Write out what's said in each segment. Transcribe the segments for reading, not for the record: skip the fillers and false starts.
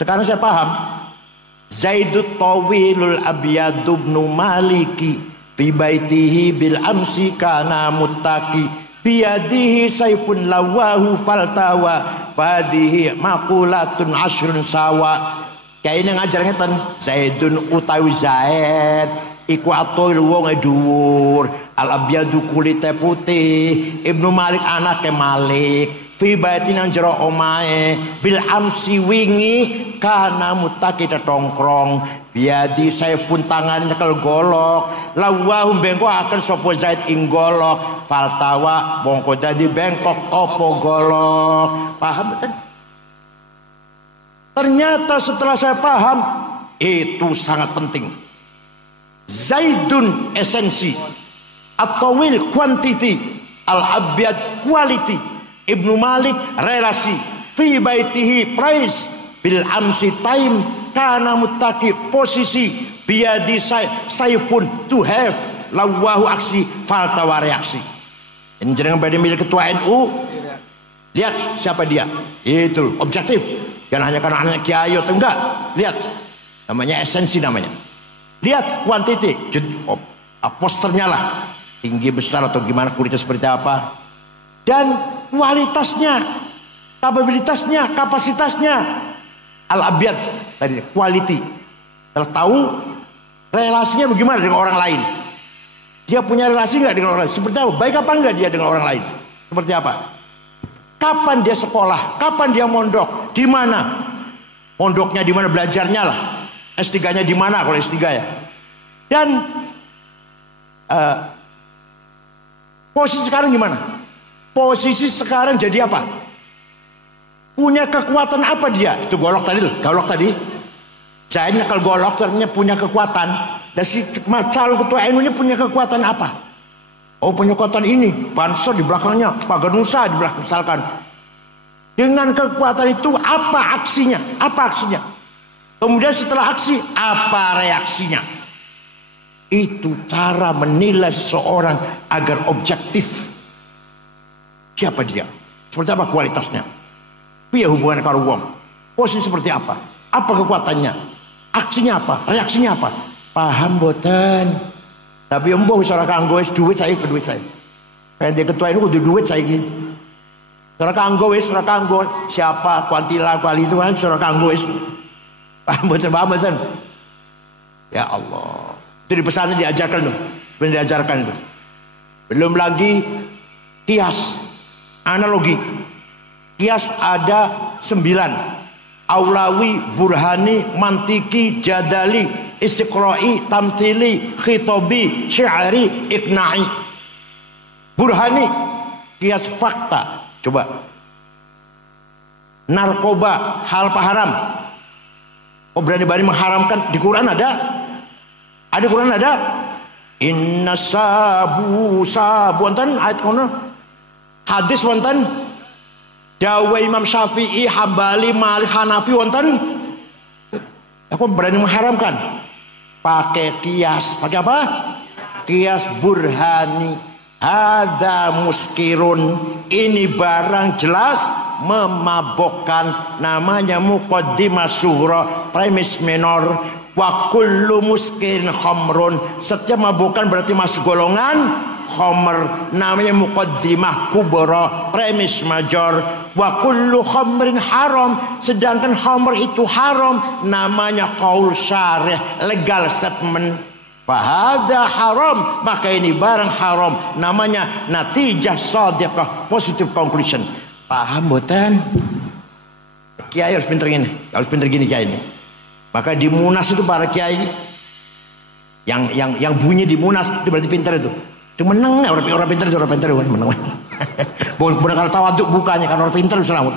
Sekarang saya paham. Zaidut tawilul abyadu ibnu maliki fi baitihi bil amsi kana muttaqi biyadihi sayfun lawahu faltawa fadihi maqulatun ashrun sawa. Kayak ini ngajar ngeten, Zaidun utawi Zaid iku atol wong dhuwur, al abyadu kulite putih, Ibnu Malik anake Malik, fi baitin jero omahe bil amsi wingi kana mutaki tetongkrong, biadi saifun tangan nyekel golok, lawahu bengkok akan sapa Zaid ing golok, faltawa bongko dadi bengkok opo golok. Paham betul? Ternyata setelah saya paham, itu sangat penting. Zaidun esensi, at-tawil quantity, al-abyad quality, Ibnu Malik relasi, fi baitihi price, bil amsi time, kana muttaqi posisi, biadi saifun to have, lawahu aksi, faltawa reaksi. Ini jangan pada milik ketua NU. Lihat siapa dia, itu objektif. Jangan hanya karena anak kiai atau enggak. Lihat, namanya esensi namanya. Lihat kuantiti, posternya lah, tinggi besar atau gimana, kulitnya seperti apa, dan kualitasnya, kapabilitasnya, kapasitasnya. Al-abyad tadi quality, tahu relasinya bagaimana dengan orang lain. Dia punya relasi enggak dengan orang lain? Seperti apa? Baik apa enggak dia dengan orang lain? Seperti apa? Kapan dia sekolah? Kapan dia mondok? Di mana? Mondoknya di mana? Belajarnya lah. S3-nya di mana kalau S3 ya? Dan posisi sekarang gimana? Posisi sekarang jadi apa? Punya kekuatan apa dia? Itu golok tadi loh, golok tadi. Saya nyekel golok ternyata punya kekuatan. Dan si calon ketua NU ini punya kekuatan apa? Oh, punya kekuatan ini, Banser di belakangnya, Pak Ganusa di belakang misalkan. Dengan kekuatan itu apa aksinya? Apa aksinya? Kemudian setelah aksi, apa reaksinya? Itu cara menilai seseorang agar objektif. Siapa dia? Seperti apa kualitasnya? Piye hubungan karo wong? Posisi seperti apa? Apa kekuatannya? Aksinya apa? Reaksinya apa? Paham boten? Tapi embuh ora kanggo wis duit saya ke duit saya. Pengen ketua ini kudu duit saya iki. Ora kanggo wis ora kanggo siapa kuantila kuali itu kan ora kanggo wis. Paham betul. Ya Allah. Itu di pesantren diajarkan tuh. Benar diajarkan itu. Belum lagi kias, analogi. Kias ada 9. Aulawi, burhani, mantiki, jadali, istiqra'i, tamthili, khitobi, syi'ari, ikna'i. Burhani, kias fakta. Coba. Narkoba, hal haram. Oh, berani-berani mengharamkan. Di Quran ada? Ada Quran ada? Inna sabu wonten ayat kono. Hadis wonten. Dawa Imam Syafi'i, Hambali, Malik, Hanafi wonten. Aku berani mengharamkan. Pakai kias. Pakai apa? Kias burhani. Hadza muskirun. Ini barang jelas memabokkan. Namanya muqaddimah sughra, premis minor. Wa kullu muskirin khamrun. Setiap mabukkan berarti masuk golongan khamr. Namanya muqaddimah kubra, premis major. Wa kullu khamrin haram. Sedangkan khamr itu haram. Namanya qaul syarih, legal statement. Fahadha haram. Maka ini barang haram. Namanya natijah shadiqah, positive conclusion. Paham boten? Kiai harus pinter gini. Harus pinter gini kiai ini. Maka di Munas itu para kiai yang bunyi di Munas itu berarti pintar itu. Cuma menang orang pintar itu orang pintar menang. Bukan karena tawaduk bukannya karena orang pintar selamat.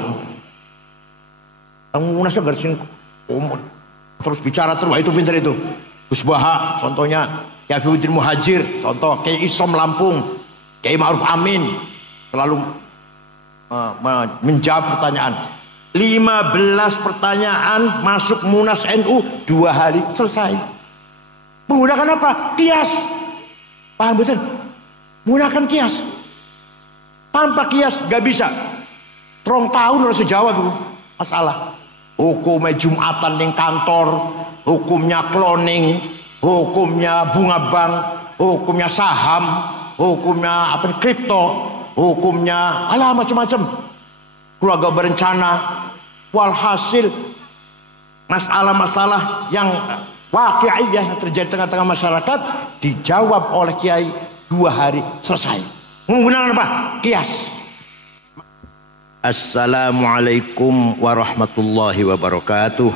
Yang Munas itu garis terus bicara terus itu pintar itu. Gus Baha contohnya, Kiai Fiuddin Muhajir contoh, Kiai Isom Lampung, Kiai Ma'ruf Amin selalu menjawab pertanyaan. 15 pertanyaan masuk Munas NU 2 hari selesai. Menggunakan apa? Kias. Paham betul? Menggunakan kias. Tanpa kias gak bisa. Terong tahun harus sejawab tuh masalah. hukumnya Jumatan ning kantor, hukumnya cloning, hukumnya bunga bank, hukumnya saham, hukumnya apa kripto, hukumnya alah macam-macam. Keluarga berencana. Walhasil masalah-masalah yang waqi'iyah yang terjadi tengah-tengah masyarakat dijawab oleh kiai 2 hari selesai. Menggunakan apa? Kias. Assalamualaikum warahmatullahi wabarakatuh.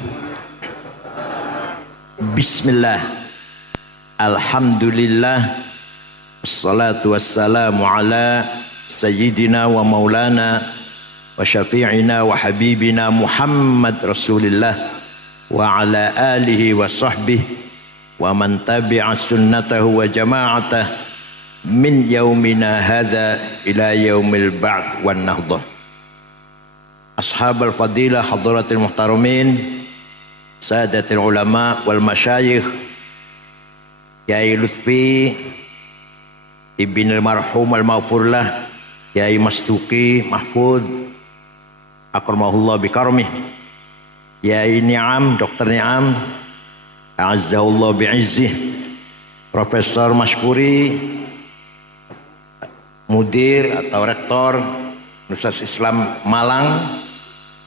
Bismillah. Alhamdulillah. Wassalatu wassalamu ala sayyidina wa maulana wa syafi'ina wa habibina Muhammad Rasulillah wa ala alihi wa sahbihi wa man tabi'a sunnatahu wa jama'atah min yaumina hadha ila yaumil ba'th wan nahdah. Ashabul fadilah hadratil muhtaramin, sadatil ulama wal masyayikh, Kiai Lutfi ibn al-marhum al-maghfurlah, Kiai Mastuki Mahfud akramahullah bikarmih, Kiai Ni'am, Dr. Ni'am a'azzahullah bi'izzih, Profesor Maskuri, mudir atau rektor Universitas Islam Malang.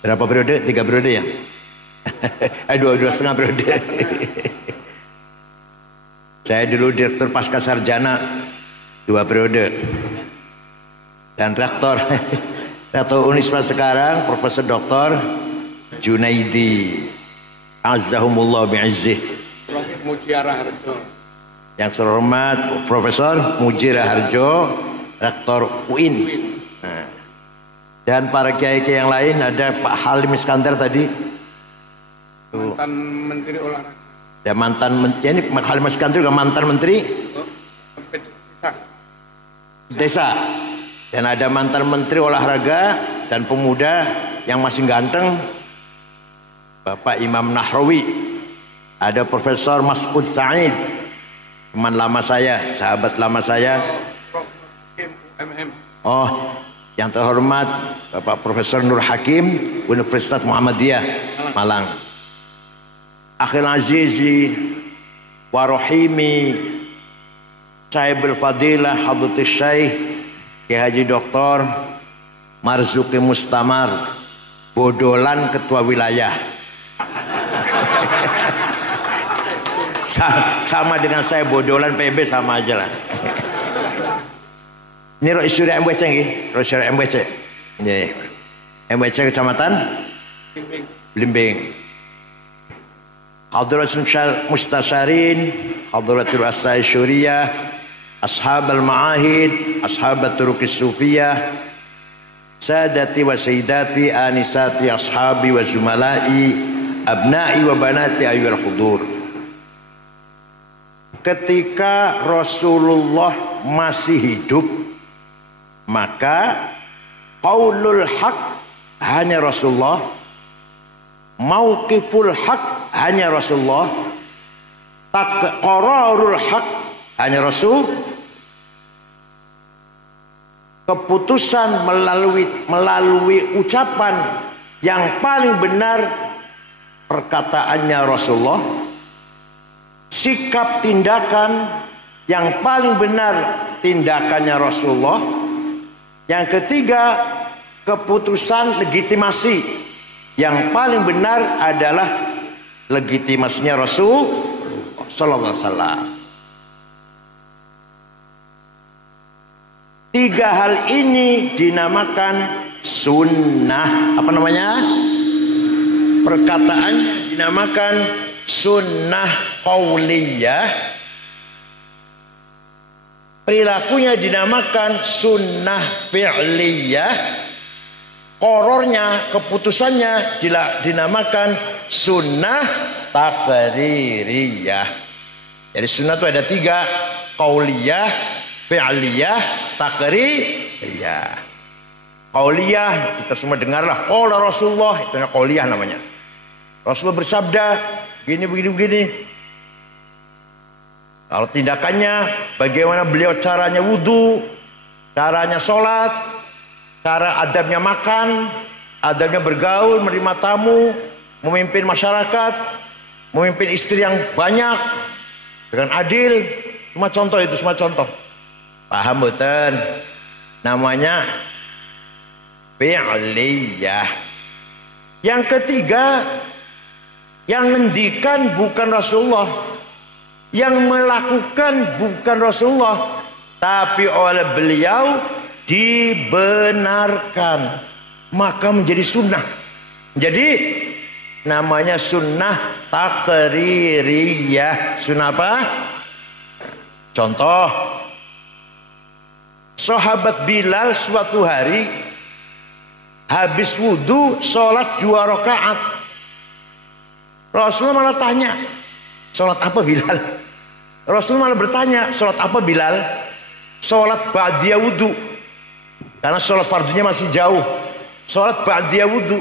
Berapa periode? 3 periode ya? 2,5 periode. Saya dulu direktur pasca sarjana 2 periode. Dan rektor Unisma sekarang Profesor Dr. Junaidi Azzahumullah bi'izzih. Prof. Mujira Harjo. Yang terhormat Profesor Mujira Harjo, Rektor UIN. Nah. Dan para kiai-kiai yang lain, ada Pak Halim Iskandar tadi, mantan Menteri Olahraga. Ya ya ini Pak Halim Iskandar juga mantan Menteri Desa. Dan ada mantan Menteri Olahraga dan Pemuda yang masih ganteng, Bapak Imam Nahrawi. Ada Profesor Mas'ud Sa'id, teman lama saya, sahabat lama saya. Prof. MM. Oh, yang terhormat Bapak Profesor Nur Hakim, Universitas Muhammadiyah Malang. Akhil azizi wa rahimi Saibul Fadilah Hadratus Syekh Kiai Haji Dr. Marzuki Mustamar, Bodolan Ketua Wilayah. Sama dengan saya, Bodolan PB sama aja lah. Ini Roisuri MWC nggih, Roisuri MWC. Nggih. MWC Kecamatan Blimbing. Hadratul Mustasyarin, Hadratul Asai Syuriyah, Ashabul Ma'ahid, Ashabat Turukis Sufiyah, Sadati wa Sayyidati, Anisati, Ashabi wa Zumalai, Abna'i wa Banati ayyul hudur. Ketika Rasulullah masih hidup, maka qaulul haq hanya Rasulullah, mauqiful haq hanya Rasulullah, qararul haq hanya Rasul, keputusan melalui ucapan yang paling benar perkataannya Rasulullah, sikap tindakan yang paling benar tindakannya Rasulullah. Yang ketiga, keputusan legitimasi yang paling benar adalah legitimasinya Rasul sallallahu alaihi wasallam. 3 hal ini dinamakan sunnah. Apa namanya? Perkataannya dinamakan sunnah qauliyah, perilakunya dinamakan sunnah fi'liyah, qorornya, keputusannya dinamakan sunnah taqririyah. Jadi sunnah itu ada 3, qauliyah, fi'liyah, taqririyah. Qauliyah kita semua dengarlah, qala Rasulullah, itu qauliyah namanya. Rasulullah bersabda begini. Kalau tindakannya, bagaimana beliau caranya wudu, caranya sholat, cara adabnya makan, adabnya bergaul, menerima tamu, memimpin masyarakat, memimpin istri yang banyak dengan adil. Cuma contoh itu, semua contoh. Paham betul? Namanya fi'liyah. Yang ketiga, yang ngendikan bukan Rasulullah, yang melakukan bukan Rasulullah, tapi oleh beliau dibenarkan, maka menjadi sunnah. Jadi namanya sunnah takririyah. Sunnah apa? Contoh, sahabat Bilal suatu hari habis wudhu sholat 2 rakaat. Rasulullah malah tanya, sholat apa Bilal? Rasulullah malah bertanya, sholat apa Bilal? Sholat ba'diyah wudhu, karena sholat fardunya masih jauh. Sholat ba'diyah wudhu,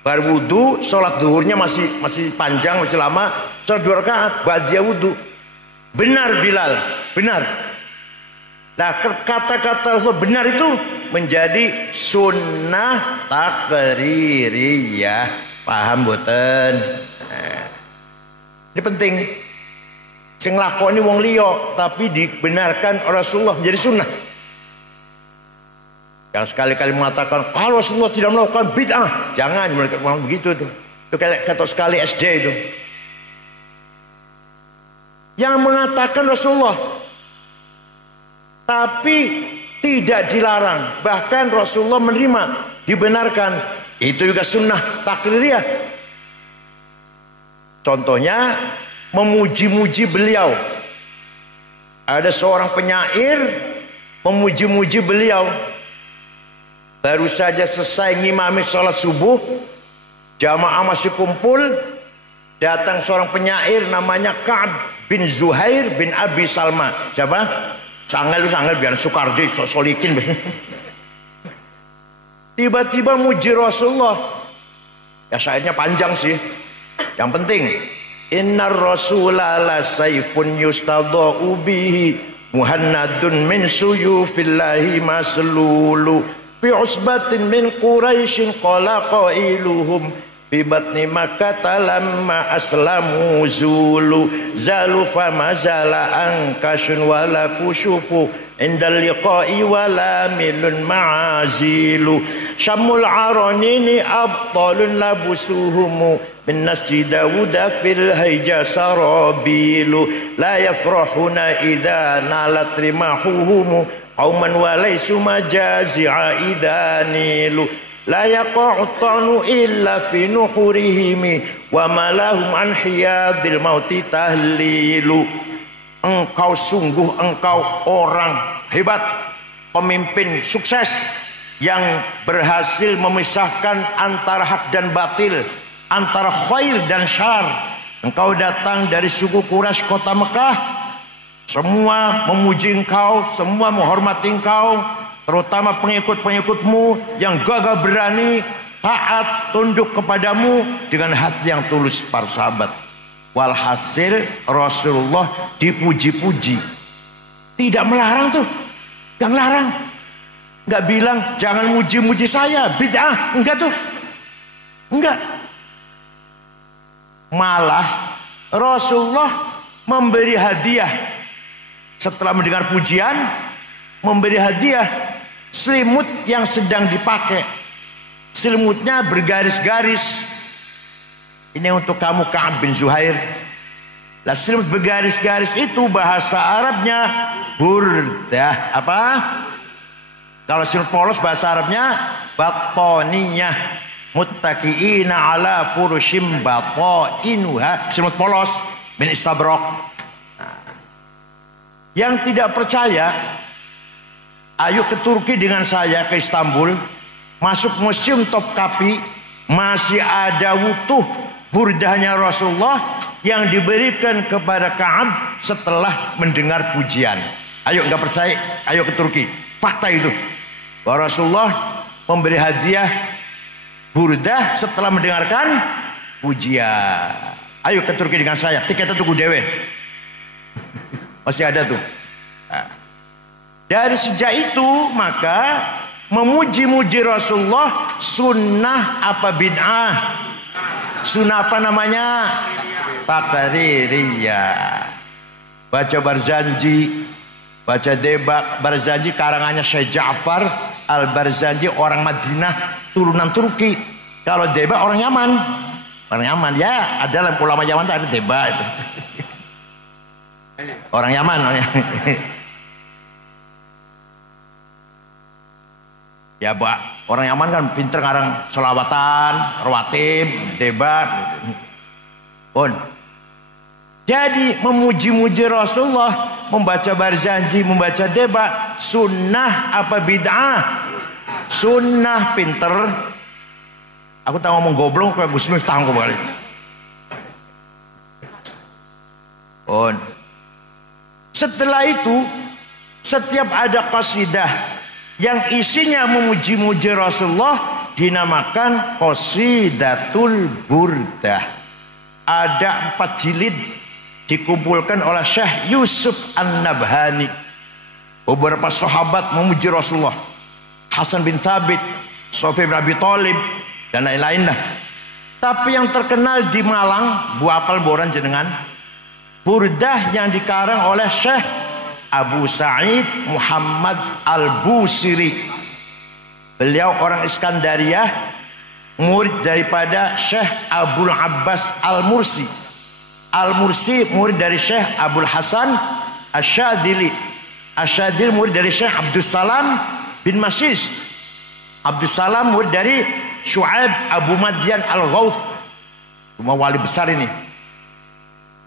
baru wudhu, sholat duhurnya masih panjang, masih lama. Sholat 2 rakaat ba'diyah wudhu. Benar Bilal, benar. Nah, kata-kata Rasul benar itu menjadi sunnah takririyah. Paham boten? Nah, ini penting. Sing lakoni wong liya tapi dibenarkan oleh Rasulullah menjadi sunnah. Yang sekali-kali mengatakan kalau Rasulullah tidak melakukan bid'ah, jangan mereka ngomong begitu tuh. Itu kayak kata sekali SD itu. Yang mengatakan Rasulullah tapi tidak dilarang, bahkan Rasulullah menerima, dibenarkan, itu juga sunnah takririyah. Contohnya memuji-muji beliau. Ada seorang penyair memuji-muji beliau. Baru saja selesai ngimami sholat subuh, jamaah masih kumpul, datang seorang penyair namanya Ka'ab bin Zuhair bin Abi Salma. Siapa? Sangal biar Soekardi solikin. Tiba-tiba muji Rasulullah. Ya syairnya panjang sih. Yang penting, innar rasulah la sayfun yustadha'u bihi muhannadun min suyufillahi maslulu fi usbatin min quraisyin qala qailuhum fi batni makkah lamma aslamu zulu zalu fama zala ankashun wala kushufu indal liqa'i wala milun ma'azilu syamul aranini abtalun labusuhumu bin nasji dawuda fil hayja sarabilu la yafrahuna idha nalat rimahuhumu qauman walaysu majazi'a idanilu la yaqa'u ta'nu illa fi nuhurihimi wa malahum an hiyadil mauti tahlilu. Engkau sungguh engkau orang hebat, pemimpin sukses yang berhasil memisahkan antara hak dan batil, antara khair dan syar. Engkau datang dari suku Quraisy kota Mekah, semua memuji engkau, semua menghormati engkau, terutama pengikut-pengikutmu yang gagah berani, taat, tunduk kepadamu dengan hati yang tulus para sahabat. Walhasil Rasulullah dipuji-puji, tidak melarang tuh, yang larang, nggak bilang jangan muji-muji saya, bid'ah, enggak tuh, enggak. Malah Rasulullah memberi hadiah setelah mendengar pujian, memberi hadiah selimut yang sedang dipakai. Selimutnya bergaris-garis. Ini untuk kamu Ka'ab bin Zuhair. Lah selimut bergaris-garis itu bahasa Arabnya burdah. Apa? Kalau selimut polos bahasa Arabnya batoniyah. Muttaqiina ala furushim batainuha. Selimut polos bin istabrok. Yang tidak percaya, ayo ke Turki dengan saya ke Istanbul, masuk museum Topkapi, masih ada utuh burdahnya Rasulullah yang diberikan kepada Ka'ab setelah mendengar pujian. Ayo, nggak percaya, ayo ke Turki. Fakta itu bahwa Rasulullah memberi hadiah burdah setelah mendengarkan pujian. Ayo ke Turki dengan saya, tiketnya tuku dewe. Masih ada tuh. Nah, dari sejak itu maka memuji-muji Rasulullah sunnah apa bid'ah? Sunnah apa namanya? Takririyah. Baca Barzanji, baca Deba. Barzanji karangannya Syekh Ja'far Al-Barzanji, orang Madinah turunan Turki. Kalau Deba orang Yaman. Orang Yaman ya, ada lah ulama Yaman ada Deba itu. Orang Yaman. Ya, Pak, orang Yaman kan pinter ngarang selawatan, rawatib, Deba. Pun. Jadi memuji-muji Rasulullah, membaca Barzanji, membaca Deba, sunnah apa bid'ah? Sunnah, pinter. Aku tak ngomong goblok kayak Gus Miftah aku balik. Pun. Setelah itu, setiap ada qasidah yang isinya memuji-muji Rasulullah dinamakan Qasidatul Burdah. Ada 4 jilid dikumpulkan oleh Syekh Yusuf An-Nabhani. Beberapa sahabat memuji Rasulullah, Hasan bin Thabit, Sofyan bin Abi Thalib, dan lain-lain lah. Tapi yang terkenal di Malang, Bu apal boran jenengan, burdah yang dikarang oleh Syekh Abu Sa'id Muhammad Al-Busiri. Beliau orang Iskandariyah, murid daripada Syekh Abul Abbas Al-Mursi. Al-Mursi murid dari Syekh Abul Hasan Asyadili. Asyadili murid dari Syekh Abdus Salam bin Masis. Abdus Salam murid dari Syu'aib Abu Madyan Al-Ghawth. Cuma wali besar ini.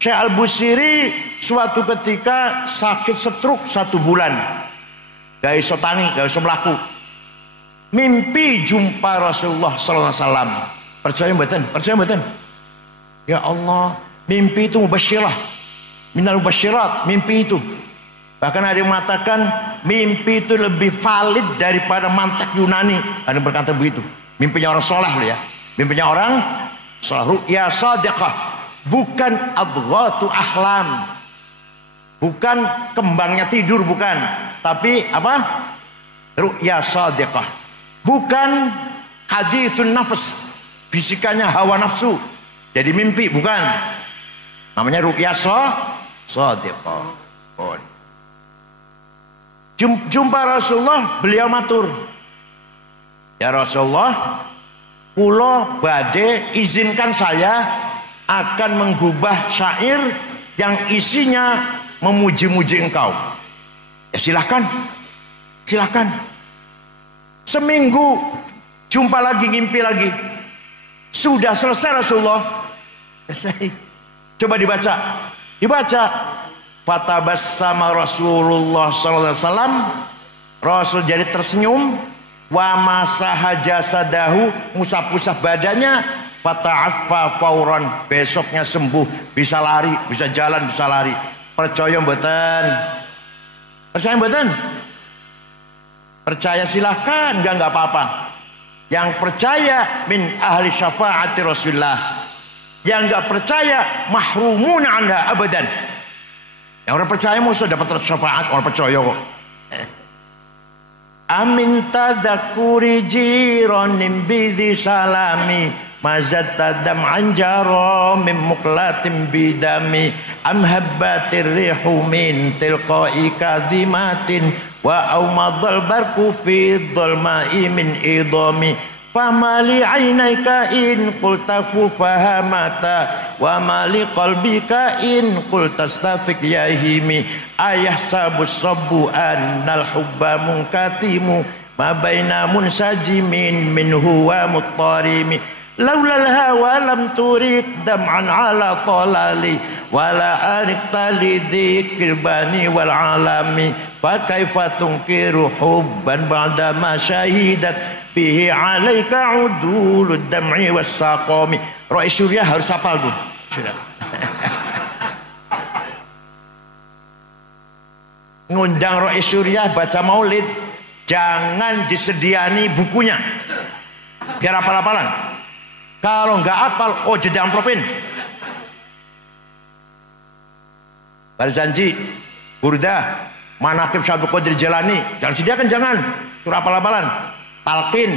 Syekh Al-Busiri suatu ketika sakit stroke 1 bulan. Gak iso tangi, gak iso melaku. Mimpi jumpa Rasulullah sallallahu alaihi wasallam. Percaya mboten? Percaya mboten? Ya Allah, mimpi itu mubasyirah. Minal mubasyirat, mimpi itu. Bahkan ada yang mengatakan mimpi itu lebih valid daripada mantek Yunani. Ada yang berkata begitu. Mimpinya orang soleh loh ya. Mimpinya orang soleh. Ru'ya sadiqah. Bukan adghatu ahlam. Bukan kembangnya tidur, bukan. Tapi apa? Ru'ya sadiqah. Bukan hadithun nafs, bisikannya hawa nafsu. Jadi mimpi, bukan. Namanya ru'ya sadiqah. Jumpa Rasulullah, beliau matur, ya Rasulullah, kula badhe izinkan saya akan menggubah syair yang isinya memuji-muji engkau. Ya silahkan, silahkan. Seminggu jumpa lagi, ngimpi lagi. Sudah selesai Rasulullah. Selesai. Coba dibaca. Dibaca. Fatabassama Rasulullah sallallahu alaihi wasallam. Rasul jadi tersenyum. Wa masaha jasadahu, musap-musap badannya. Fata'affa fauran, besoknya sembuh, bisa lari, bisa jalan, bisa lari. Percaya mboten? Percaya mboten? Percaya silahkan, enggak apa-apa. Yang percaya min ahli syafaati Rasulullah. Yang enggak percaya mahrumun anha abadan. Yang orang percaya musuh dapat syafaat, orang percaya kok. Amin tadakuri jironim bidhi salami mazat tadam anjaro min muklatim bidami am habbatir rihu min tilqai kadhimatin wa aumadhal barku fi dhulma'i min idami famali ainaika in qulta fahamata wa mali qalbika in qulta stafik yahimi ayah sabus sabbu annal hubba munkatimu ma baina munsajimin minhu wa muttarimi laulal hawa lam turik dam'an ala talali wala arikta lidhikir bani wal alami fa kaifa tunkiru hubban ba'da ma syahidat bihi alaika udulud dam'i was saqami. Roh Syuriah harus hafal tuh. Sudah. Ngundang Roh Syuriah baca maulid, jangan disediani bukunya. Biar hafal-hafalan. Kalau nggak hafal, oh jadi amplopin. Barzanji, Burdah, Manaqib Syabul Qadir Jalani, jangan sediakan, jangan. Surah hafal-hafalan. Talqin,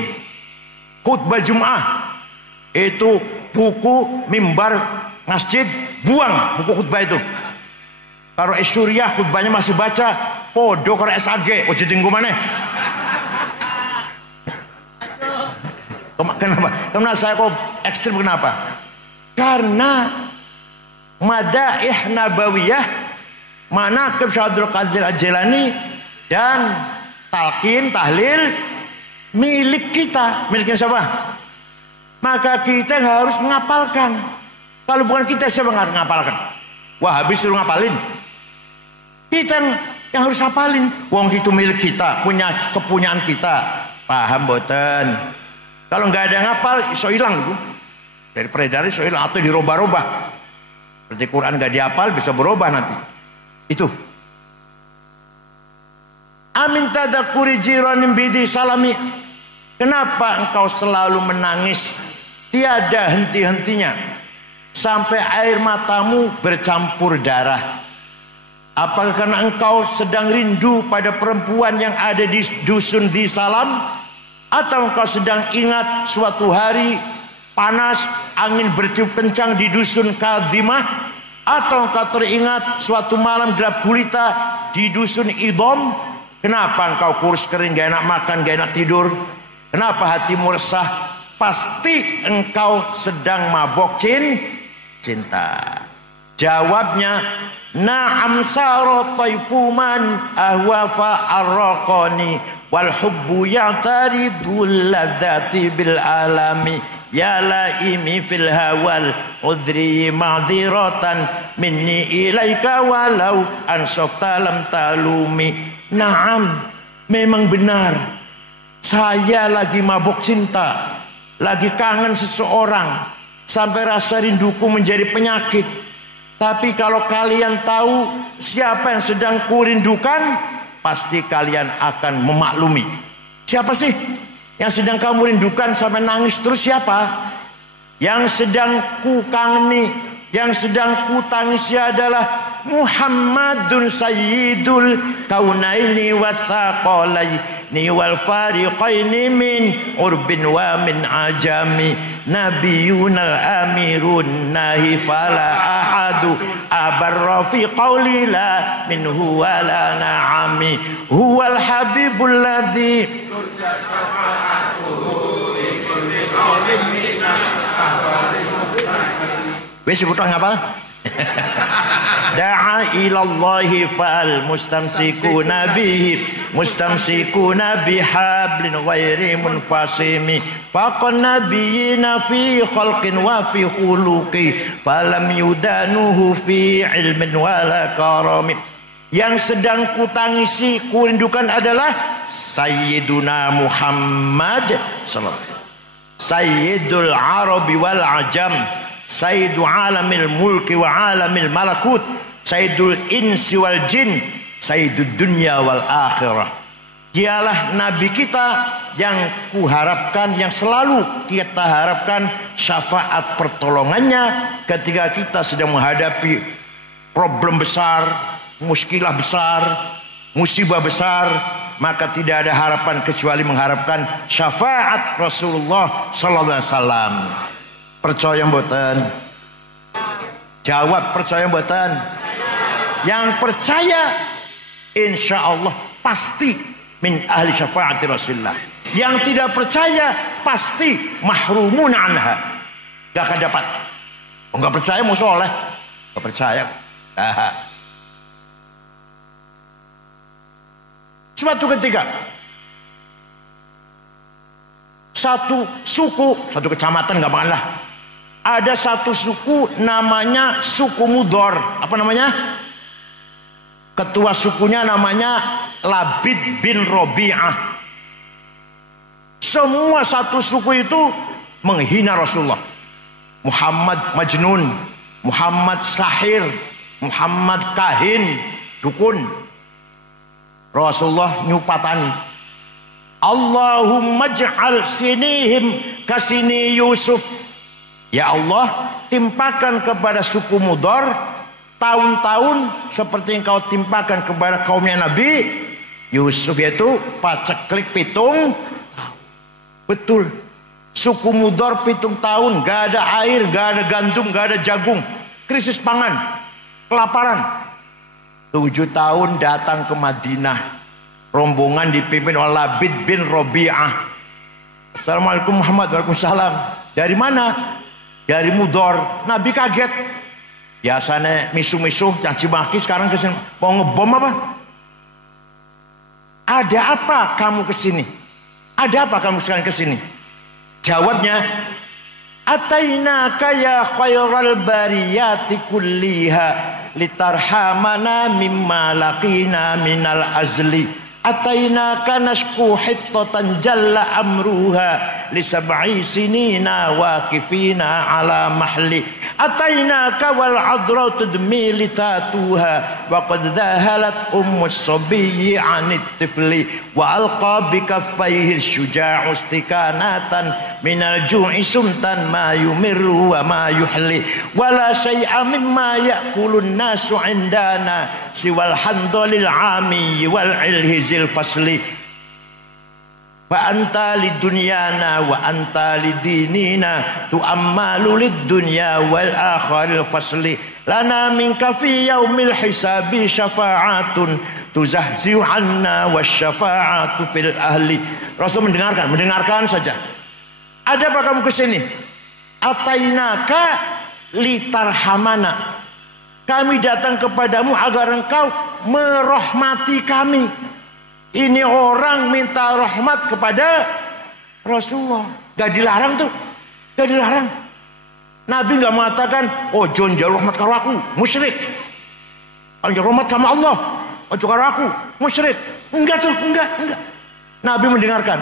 khutbah Jum'ah, itu buku mimbar masjid, buang buku khutbah itu. Kalau Suriah khutbahnya masih baca, podo kalau SAG, ojo tinggu mana? Kenapa? Karena saya kok ekstrim, kenapa? Karena madaih nabawiyah, manaqib Syekh Abdul Qadir Al-Jilani dan talqin, tahlil milik kita. Miliknya siapa? Maka kita harus menghafalkan. Kalau bukan kita, siapa yang harus menghafalkan? Wahabi suruh ngapalin. Kita yang harus hafalin. Wong itu milik kita, punya kepunyaan kita. Paham boten? Kalau nggak ada yang hafal, iso hilang itu. Dari peredaran iso hilang atau dirubah-rubah. Berarti Quran nggak dihafal, bisa berubah nanti. Itu. Amin tadakuri jiranim bidi salami. Kenapa engkau selalu menangis tiada henti-hentinya sampai air matamu bercampur darah? Apakah karena engkau sedang rindu pada perempuan yang ada di dusun di Salam? Atau engkau sedang ingat suatu hari panas, angin bertiup kencang di dusun Kadhimah? Atau engkau teringat suatu malam gelap gulita di dusun Idom? Kenapa engkau kurus kering, gak enak makan, gak enak tidur? Kenapa hatimu resah? Pasti engkau sedang mabok cinta. Jawabnya, na'am saro taifuman ahwafa arraqani wal hubbu ya'taridul ladzati bil alami ya laimi fil hawal udri ma'dziratan minni ilaika walau ansafta lam talumi. Na'am, memang benar, saya lagi mabuk cinta, lagi kangen seseorang sampai rasa rinduku menjadi penyakit. Tapi kalau kalian tahu siapa yang sedang kurindukan, pasti kalian akan memaklumi. Siapa sih yang sedang kamu rindukan sampai nangis terus? Siapa? Yang sedang ku kangeni, yang sedang ku tangisi adalah Muhammadun Sayyidul Kaunaini wathaqalaini wal fariqaini min urbin wa min ajami nabiyunal amirun nahi fala ahadu abarra fi qawli la minhu wala na'ami huwal habibul ladzi wis butuh ngapal? Da'a ilallahi fal mustamsikuna bihi mustamsikuna bihablin ghairi munfasimi faqan nabiyina fi khalqin wa fi khuluqi falam yudanuhu fi ilmin wala karami. Yang sedang kutangisi, kurindukan adalah Sayyiduna Muhammad sallallahu Sayyidul Arabi wal Ajam, Sayyidu alamil mulki wa alamil malakut, Sayyidul insi wal jin, Sayyidud dunya wal akhirah. Dialah Nabi kita yang kuharapkan, yang selalu kita harapkan syafaat pertolongannya ketika kita sedang menghadapi problem besar, muskilah besar, musibah besar. Maka tidak ada harapan kecuali mengharapkan syafaat Rasulullah sallallahu alaihi wasallam. Percaya mboten? Jawab, percaya mboten? Yang percaya insya Allah pasti min ahli syafaati Rasulullah. Yang tidak percaya pasti mahrumun anha, gak akan dapat. Oh, gak percaya mau soleh, gak percaya. Suatu ketika satu suku, satu kecamatan gampang lah, ada satu suku namanya suku Mudor. Apa namanya? Ketua sukunya namanya Labid bin Robi'ah. Semua satu suku itu menghina Rasulullah. Muhammad Majnun, Muhammad Sahir, Muhammad Kahin, dukun. Rasulullah nyupatani, Allahumma ja'al sinihim kasini Yusuf. Ya Allah, timpakan kepada suku Mudor tahun-tahun seperti yang kau timpakan kepada kaumnya Nabi Yusuf, yaitu paceklik pitung. Betul, Suku Mudor 7 tahun, gak ada air, gak ada gandum, gak ada jagung, krisis pangan, kelaparan. 7 tahun datang ke Madinah, rombongan dipimpin oleh Labid bin Robi'ah. Assalamualaikum Muhammad. Waalaikumsalam. Dari mana? Dari Mudor. Nabi kaget. Biasanya misuh-misuh caci maki, sekarang kesini mau ngebom apa? Ada apa kamu kesini? Ada apa kamu sekarang kesini? Jawabnya, atainaka ya khairal bariyati kulliha litarhamana mimma laqina minal azli. Atainaka nashku hittatan jalla amruha li sab'i sinina waqifina ala mahli. Atainaka wal adra tudmi litatuha wa qad dahalat ummus sabiyyi anit tifli wa alqa bi kaffayhi syuja'u istikanatan minal ju'i sumtan ma yumirru wa ma yuhli wala syai'a mimma ya'kulun nasu indana siwal handalil ami wal ilhizil fasli. Wa anta lidunyana wa anta lidinina tu'ammalu lidunya wal akharil fasli lana minka fi yaumil hisabi syafa'atun tuzahzi'u anna wasyafa'atu fil ahli. Rasul mendengarkan saja. Ada apa kamu kesini? Atainaka litarhamana, kami datang kepadamu agar engkau merahmati kami. Ini orang minta rahmat kepada Rasulullah. Gak dilarang tuh, gak dilarang. Nabi gak mengatakan, oh John jauh rahmat karo aku, musyrik. Kalau rahmat sama Allah, oh karo aku, musyrik. Enggak tuh, enggak. Nabi mendengarkan.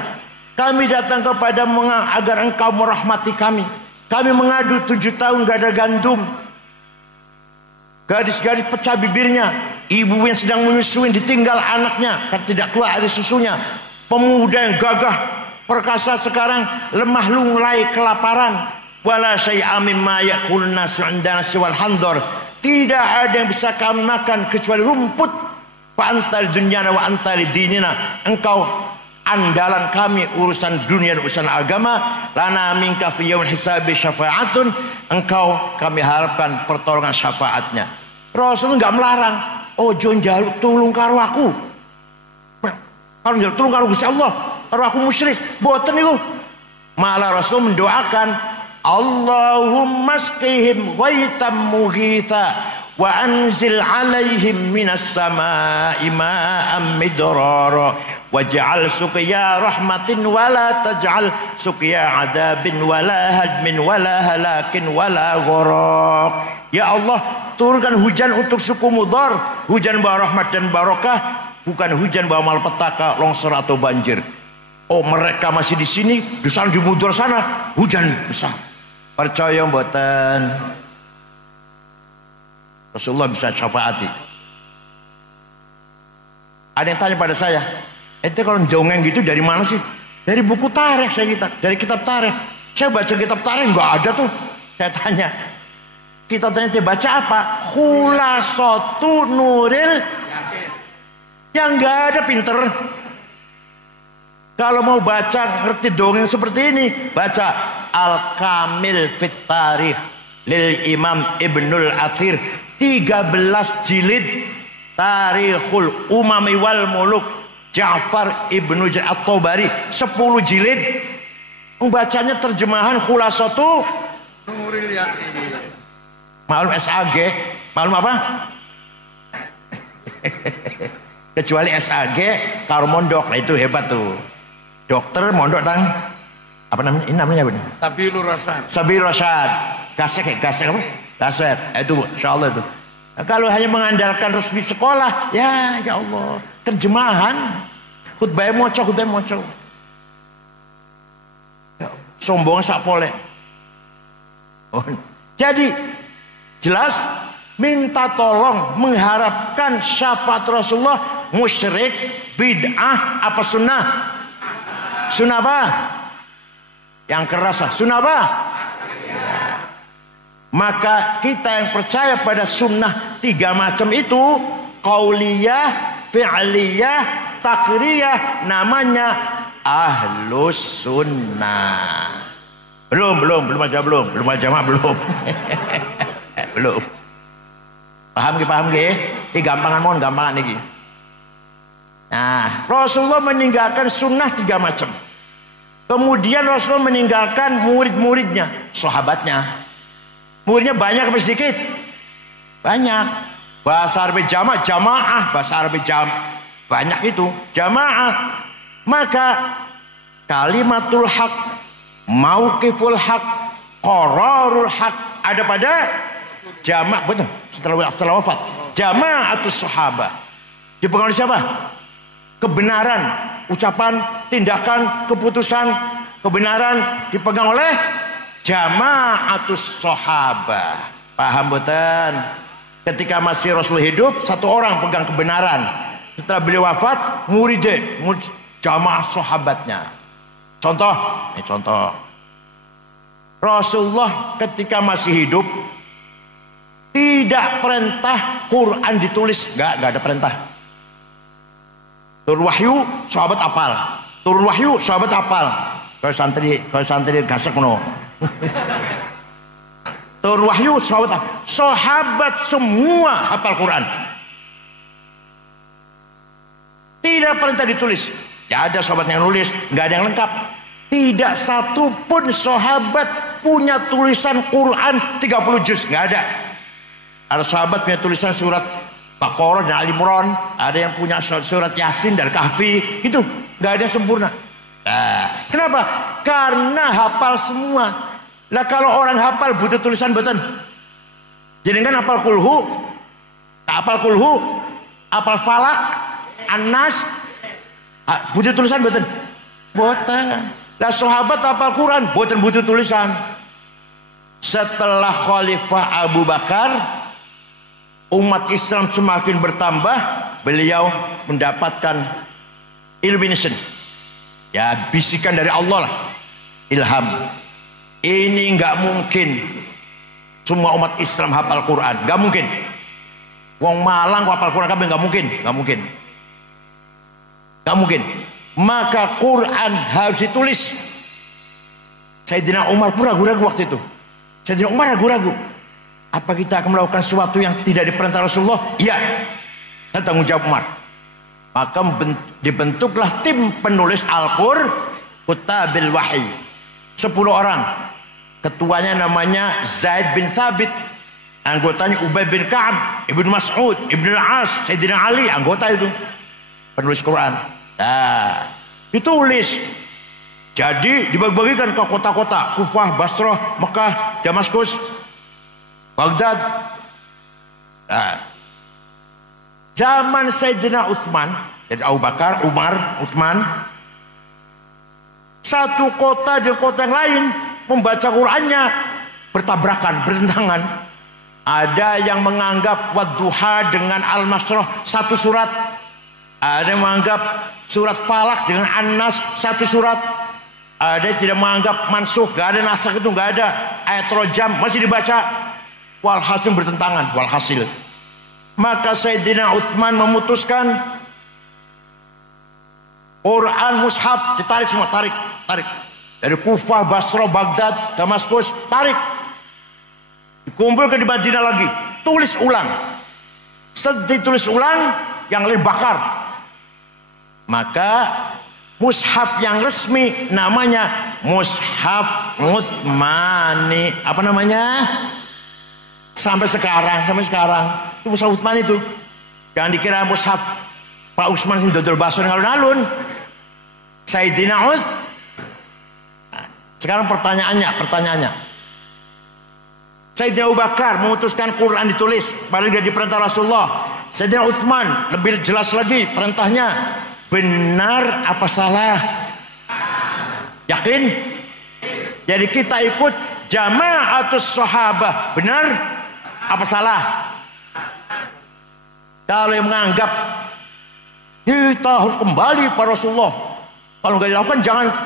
Kami datang kepadamu agar engkau merahmati kami. Kami mengadu 7 tahun gak ada gandum. Gadis-gadis pecah bibirnya, ibu yang sedang menyusui ditinggal anaknya karena tidak keluar air susunya. Pemuda yang gagah perkasa sekarang lemah lunglai kelaparan. Wala syai'a mimma ya'kulun nasu 'indana siwal handor. Tidak ada yang bisa kami makan kecuali rumput. Fa anta lidunyana wa anta lidinina. Engkau andalan kami urusan dunia dan urusan agama. Lana minka fi yaumil hisabi syafa'atun. Engkau kami harapkan pertolongan syafaatnya. Rasul enggak melarang. Oh John jaluk tulung karo aku. Kalau jaluk tulung karo Gusti Allah, karo aku musyrik. Boten niku. Malah Rasul mendoakan, Allahumma asqihim ghaitan mughitha wa anzil alaihim minas samaa'i ma'an midrara waj'al suqya rahmatin wala taj'al suqya adabin wala hadmin wala halakin wala gharaq. Ya Allah, turunkan hujan untuk suku Mudhar, hujan bawa rahmat dan barokah, bukan hujan bawa malapetaka, longsor atau banjir. Oh mereka masih di sini, di sana di Mudhar sana hujan besar. Percaya mboten? Rasulullah bisa syafaati. Ada yang tanya pada saya, ente kalau jongeng gitu dari mana sih? Dari buku tarikh saya dari kitab tarikh. Saya baca kitab tarikh nggak ada tuh. Saya tanya, kitab tarikh baca apa? Khulasatu Nuril. Yang nggak ada pinter. Kalau mau baca ngerti dongeng seperti ini, baca Al-Kamil Fit Tarikh lil Imam Ibnul Athir, 13 jilid Tarikhul Umami wal Muluk Ja'far Ibnu At-Tabari, 10 jilid. Membacanya terjemahan Khulasatu Nuril Yaqin. Malum SAG, malum apa? Kecuali SAG karo mondok, lah itu hebat tuh. Dokter mondok tang apa namanya? Ini namanya apa nih? Sabilur Rasyad. Sabilur Rasyad. Gasek apa? Gasek. Itu insyaallah itu. Nah, kalau hanya mengandalkan resmi sekolah, ya Allah, terjemahan khutbah moco. Ya, sombong sapole. Oh. Jadi jelas minta tolong mengharapkan syafaat Rasulullah musyrik, bid'ah apa sunnah? Sunnah apa? Yang keras sunnah apa? Ya. Maka kita yang percaya pada sunnah 3 macam itu, qauliyah, fi'liyah, takriyah, namanya ahlus sunnah. Belum aja belum mah belum. Belum. Paham ge? Ini gampangan iki. Nah, Rasulullah meninggalkan sunnah 3 macam. Kemudian Rasulullah meninggalkan murid-muridnya, sahabatnya. Muridnya banyak apa sedikit? Banyak. Bahasa Arab jamaah, bahasa Arab banyak itu, jamaah. Maka kalimatul haq, mauqiful haq, qararul haq ada pada jamaah, betul. Setelah wafat, jamaatus sahabah. Dipegang oleh siapa? Kebenaran, ucapan, tindakan, keputusan, kebenaran dipegang oleh jamaatus sahabah. Paham betul? Ketika masih Rasul hidup, 1 orang pegang kebenaran. Setelah beliau wafat, murid jamaah sahabatnya. Contoh. Rasulullah ketika masih hidup tidak perintah Quran ditulis, enggak ada perintah. Turun wahyu, sahabat apal. Kalau santri gasek no. Turun wahyu, sahabat semua hafal Quran. Tidak perintah ditulis. Tidak ada sahabat yang nulis, nggak ada yang lengkap. Tidak satu pun sahabat punya tulisan Quran 30 juz, nggak ada. Ada sahabat punya tulisan surat Baqarah dan Ali Imran, ada yang punya surat Yasin dan Kahfi, itu nggak ada yang sempurna. Nah, kenapa? Karena hafal semua. Lah kalau orang hafal butuh tulisan betul. Jadi kan hafal kulhu, hafal falak, An-Nas, butuh tulisan betul. Boten. Lah sahabat hafal Quran, boten butuh tulisan. Setelah Khalifah Abu Bakar, umat Islam semakin bertambah, beliau mendapatkan illumination. Ya, bisikan dari Allah lah, ilham. Ini nggak mungkin semua umat Islam hafal Quran, nggak mungkin. Wong Malang hafal Quran kabeh nggak mungkin. Maka Quran harus ditulis. Sayyidina Umar pun ragu-ragu waktu itu. Sayyidina Umar ragu-ragu. Apa kita akan melakukan sesuatu yang tidak diperintah Rasulullah? Iya. Dan tanggung jawab Umar. Maka dibentuklah tim penulis Al-Qur'an Kutabil Wahyi. 10 orang. Ketuanya namanya Zaid bin Thabit, anggotanya Ubay bin Ka'ab, Ibnu Mas'ud, Ibnu Al-As, Sayyidina Ali, anggota itu penulis Quran. Nah, ditulis. Jadi dibagi-bagikan ke kota-kota, Kufah, Basrah, Mekah, Damaskus, Baghdad. Nah, zaman Sayyidina Utsman, jadi Abu Bakar, Umar, Utsman, satu kota dengan kota yang lain membaca Qurannya bertabrakan, bertentangan. Ada yang menganggap Wadduha dengan Al-Masrah satu surat, ada yang menganggap surat Falak dengan An-Nas satu surat, ada yang tidak menganggap mansuh, gak ada nasakh, itu gak ada, ayat rojam masih dibaca. Walhasil bertentangan, walhasil. Maka Sayyidina Utsman memutuskan Quran mushaf ditarik semua, tarik. Dari Kufah, Basrah, Baghdad, Damaskus, tarik. Dikumpulkan di Madinah lagi, tulis ulang. Setelah ditulis ulang, yang lain bakar. Maka mushaf yang resmi namanya Mushaf Utsmani. Apa namanya? Sampai sekarang itu mushaf Utsmani itu. Jangan dikira mushaf Pak Utsman sing dodol baso alun-alun. Sayyidina Utsman. Sekarang pertanyaannya. Sayyidina Abu Bakar memutuskan Quran ditulis, padahal dia diperintah Rasulullah. Sayyidina Utsman lebih jelas lagi perintahnya. Benar apa salah? Yakin? Jadi kita ikut jamaatus sahabah. Benar apa salah? Kalau yang menganggap kita harus kembali pada Rasulullah, kalau nggak dilakukan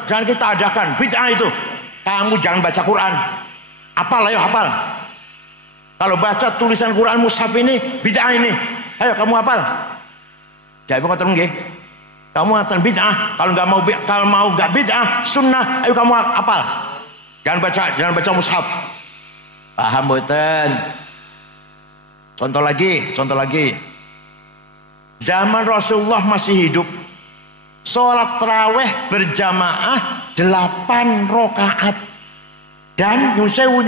jangan kita adakan, bid'ah itu. Kamu jangan baca Quran. Hafal, ayo hafal. Kalau baca tulisan Quran mushaf ini, bid'ah ini. Ayo kamu hafal. Jadi ngoten nggih. Kamu ngatain bid'ah, kalau mau nggak bid'ah, sunnah, ayo kamu hafal. Jangan baca mushaf. Paham mboten? Contoh lagi. Zaman Rasulullah masih hidup, sholat tarawih berjamaah 8 rakaat dan nyusewu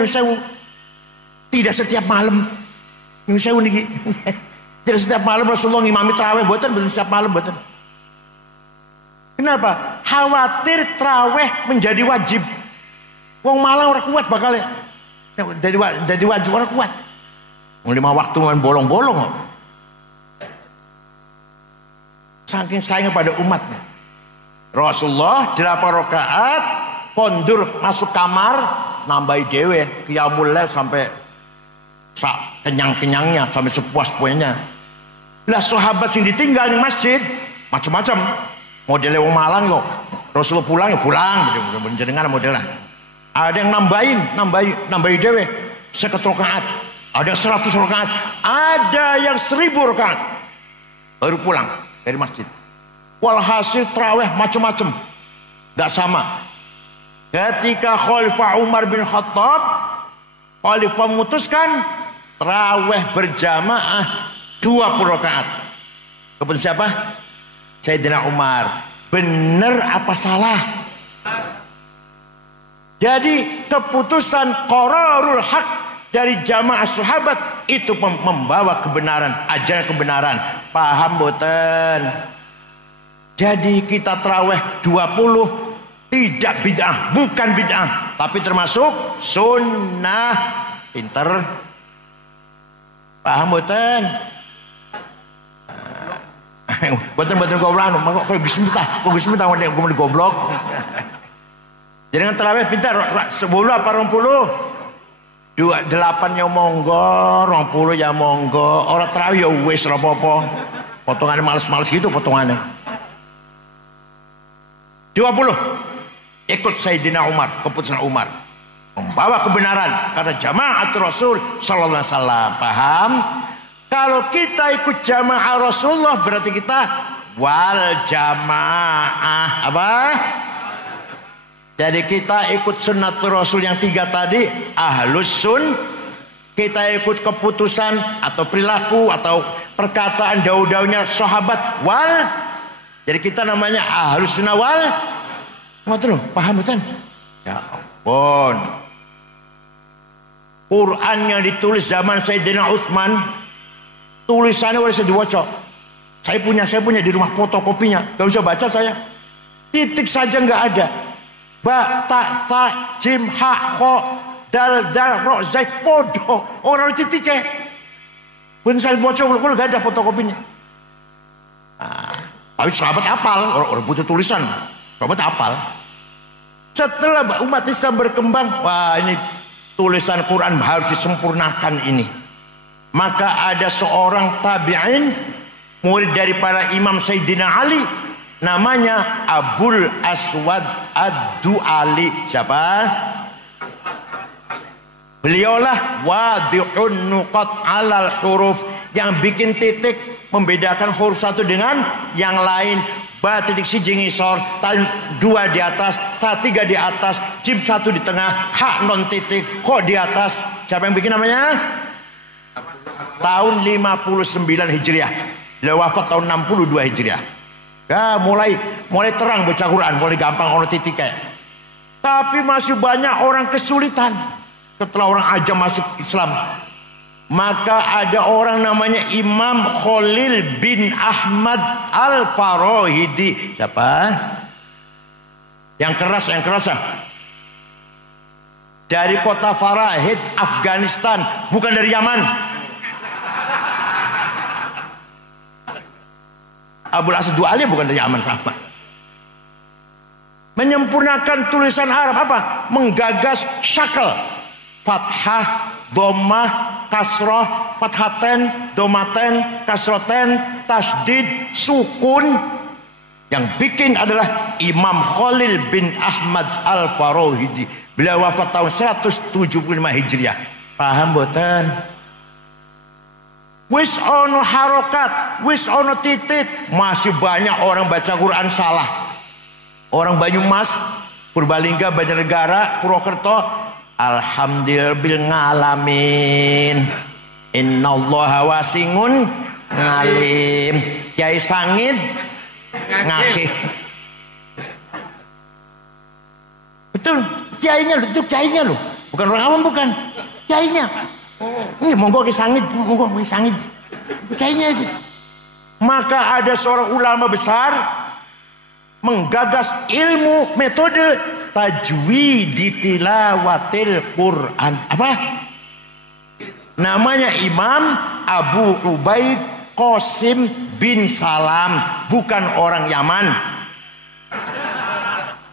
tidak setiap malam. Nyusewu niki. Tidak setiap malam Rasulullah ngimami tarawih, mboten setiap malam mboten. Kenapa? Khawatir tarawih menjadi wajib. Wong malang ora kuat bakal ya. Jadi wajib ora kuat. Mau 5 waktu kan bolong-bolong kok. Saking sayang pada umatnya. Rasulullah 8 rakaat kondur masuk kamar nambahi dewe qiyamul lail sampai kenyang-kenyangnya, sampai sepuas-puasnya. Lah sahabat sing ditinggal di masjid macam-macam. Modelnya wong malang kok. Rasulullah pulang ya pulang gitu, jenengan modelnya. Ada yang nambahi dewe 50 rakaat. Ada 100 rakaat, ada yang 1000 rakaat baru pulang dari masjid. Walhasil tarawih macam-macam, nggak sama. Ketika Khalifah Umar bin Khattab, Khalifah memutuskan tarawih berjamaah 20 rakaat. Kemudian siapa? Sayyidina Umar. Bener apa salah? Jadi keputusan qararul haq dari jamaah sahabat itu membawa kebenaran, ajaran kebenaran. Paham boten? Jadi kita tarawih 20 tidak bid'ah, bukan bid'ah, tapi termasuk sunnah. Pinter. Paham boten? Boten goblok, kok bismillah, kok goblok. Jangan tarawih pintar, 10 apa 20? 28 ya monggo, 20 ya monggo. Orang tarawih ya wis ora apa-apa. Potongannya males-males gitu potongannya. 20 ikut Sayyidina Umar, keputusan Umar membawa kebenaran karena jamaah Rasul sallallahu alaihi wasallam. Paham? Kalau kita ikut jamaah Rasulullah berarti kita wal jamaah. Apa? Jadi kita ikut sunnatul Rasul yang 3 tadi, ahlus sun. Kita ikut keputusan atau perilaku atau perkataan daun-daunnya sahabat wal. Jadi kita namanya ahlus sunnah wal. Ngoten lho, paham betul? Ya ampun. Quran yang ditulis zaman Sayyidina Utsman, tulisannya udah bisa diwaca. Saya punya di rumah fotokopinya. Gak usah baca saya. Titik saja nggak ada. Ba, ta, sa, jim, ha, kho, dal, ro, zai, podo. Orang titiknya. Pun saya baca, kalau nggak ada fotokopinya. Nah, tapi sahabat hafal, orang butuh tulisan. Sahabat hafal. Setelah umat Islam berkembang, wah ini tulisan Quran harus disempurnakan ini. Maka ada seorang tabi'in, murid dari para imam Sayyidina Ali, namanya Abul Aswad Ad-Du'ali. Siapa? Beliaulah wadi'un nuqat alal huruf, yang bikin titik membedakan huruf satu dengan yang lain. Ba titik siji ngisor, tan 2 di atas, ta 3 di atas, jim 1 di tengah, ha non titik, kok di atas. Siapa yang bikin namanya? Tahun 59 Hijriah. Beliau wafat tahun 62 Hijriah. Ya, mulai terang baca Quran, mulai gampang ono titik kayak. Tapi masih banyak orang kesulitan setelah orang ajam masuk Islam. Maka ada orang namanya Imam Khalil bin Ahmad Al-Farahidi. Siapa? Yang keras dari kota Farahid, Afghanistan, bukan dari Yaman. Abul Aswad Du'ali bukan dari Yaman, sahabat. Menyempurnakan tulisan Arab apa? Menggagas syakal, fathah, dhammah, kasroh, fathaten, domaten, kasroten, tasdid, sukun. Yang bikin adalah Imam Khalil bin Ahmad Al-Farahidi. Beliau wafat tahun 175 Hijriah. Paham boten? Wis ono harokat, wis ono titik, masih banyak orang baca Quran salah. Orang Banyumas Purbalingga, Banjarnegara, Purwokerto, alhamdulillah bil ngalamin. Innallaha wasi'un ngalim. Kiai Sangid ngakih. Betul, kiainya loh. Bukan orang awam, bukan. Kiainya. Ini monggo Kiai Sangid, monggo Kiai Sangid. Kiainya itu. Maka ada seorang ulama besar menggagas ilmu metode tajwid tilawatil Quran. Apa? Namanya Imam Abu Ubaid Qasim bin Salam, bukan orang Yaman.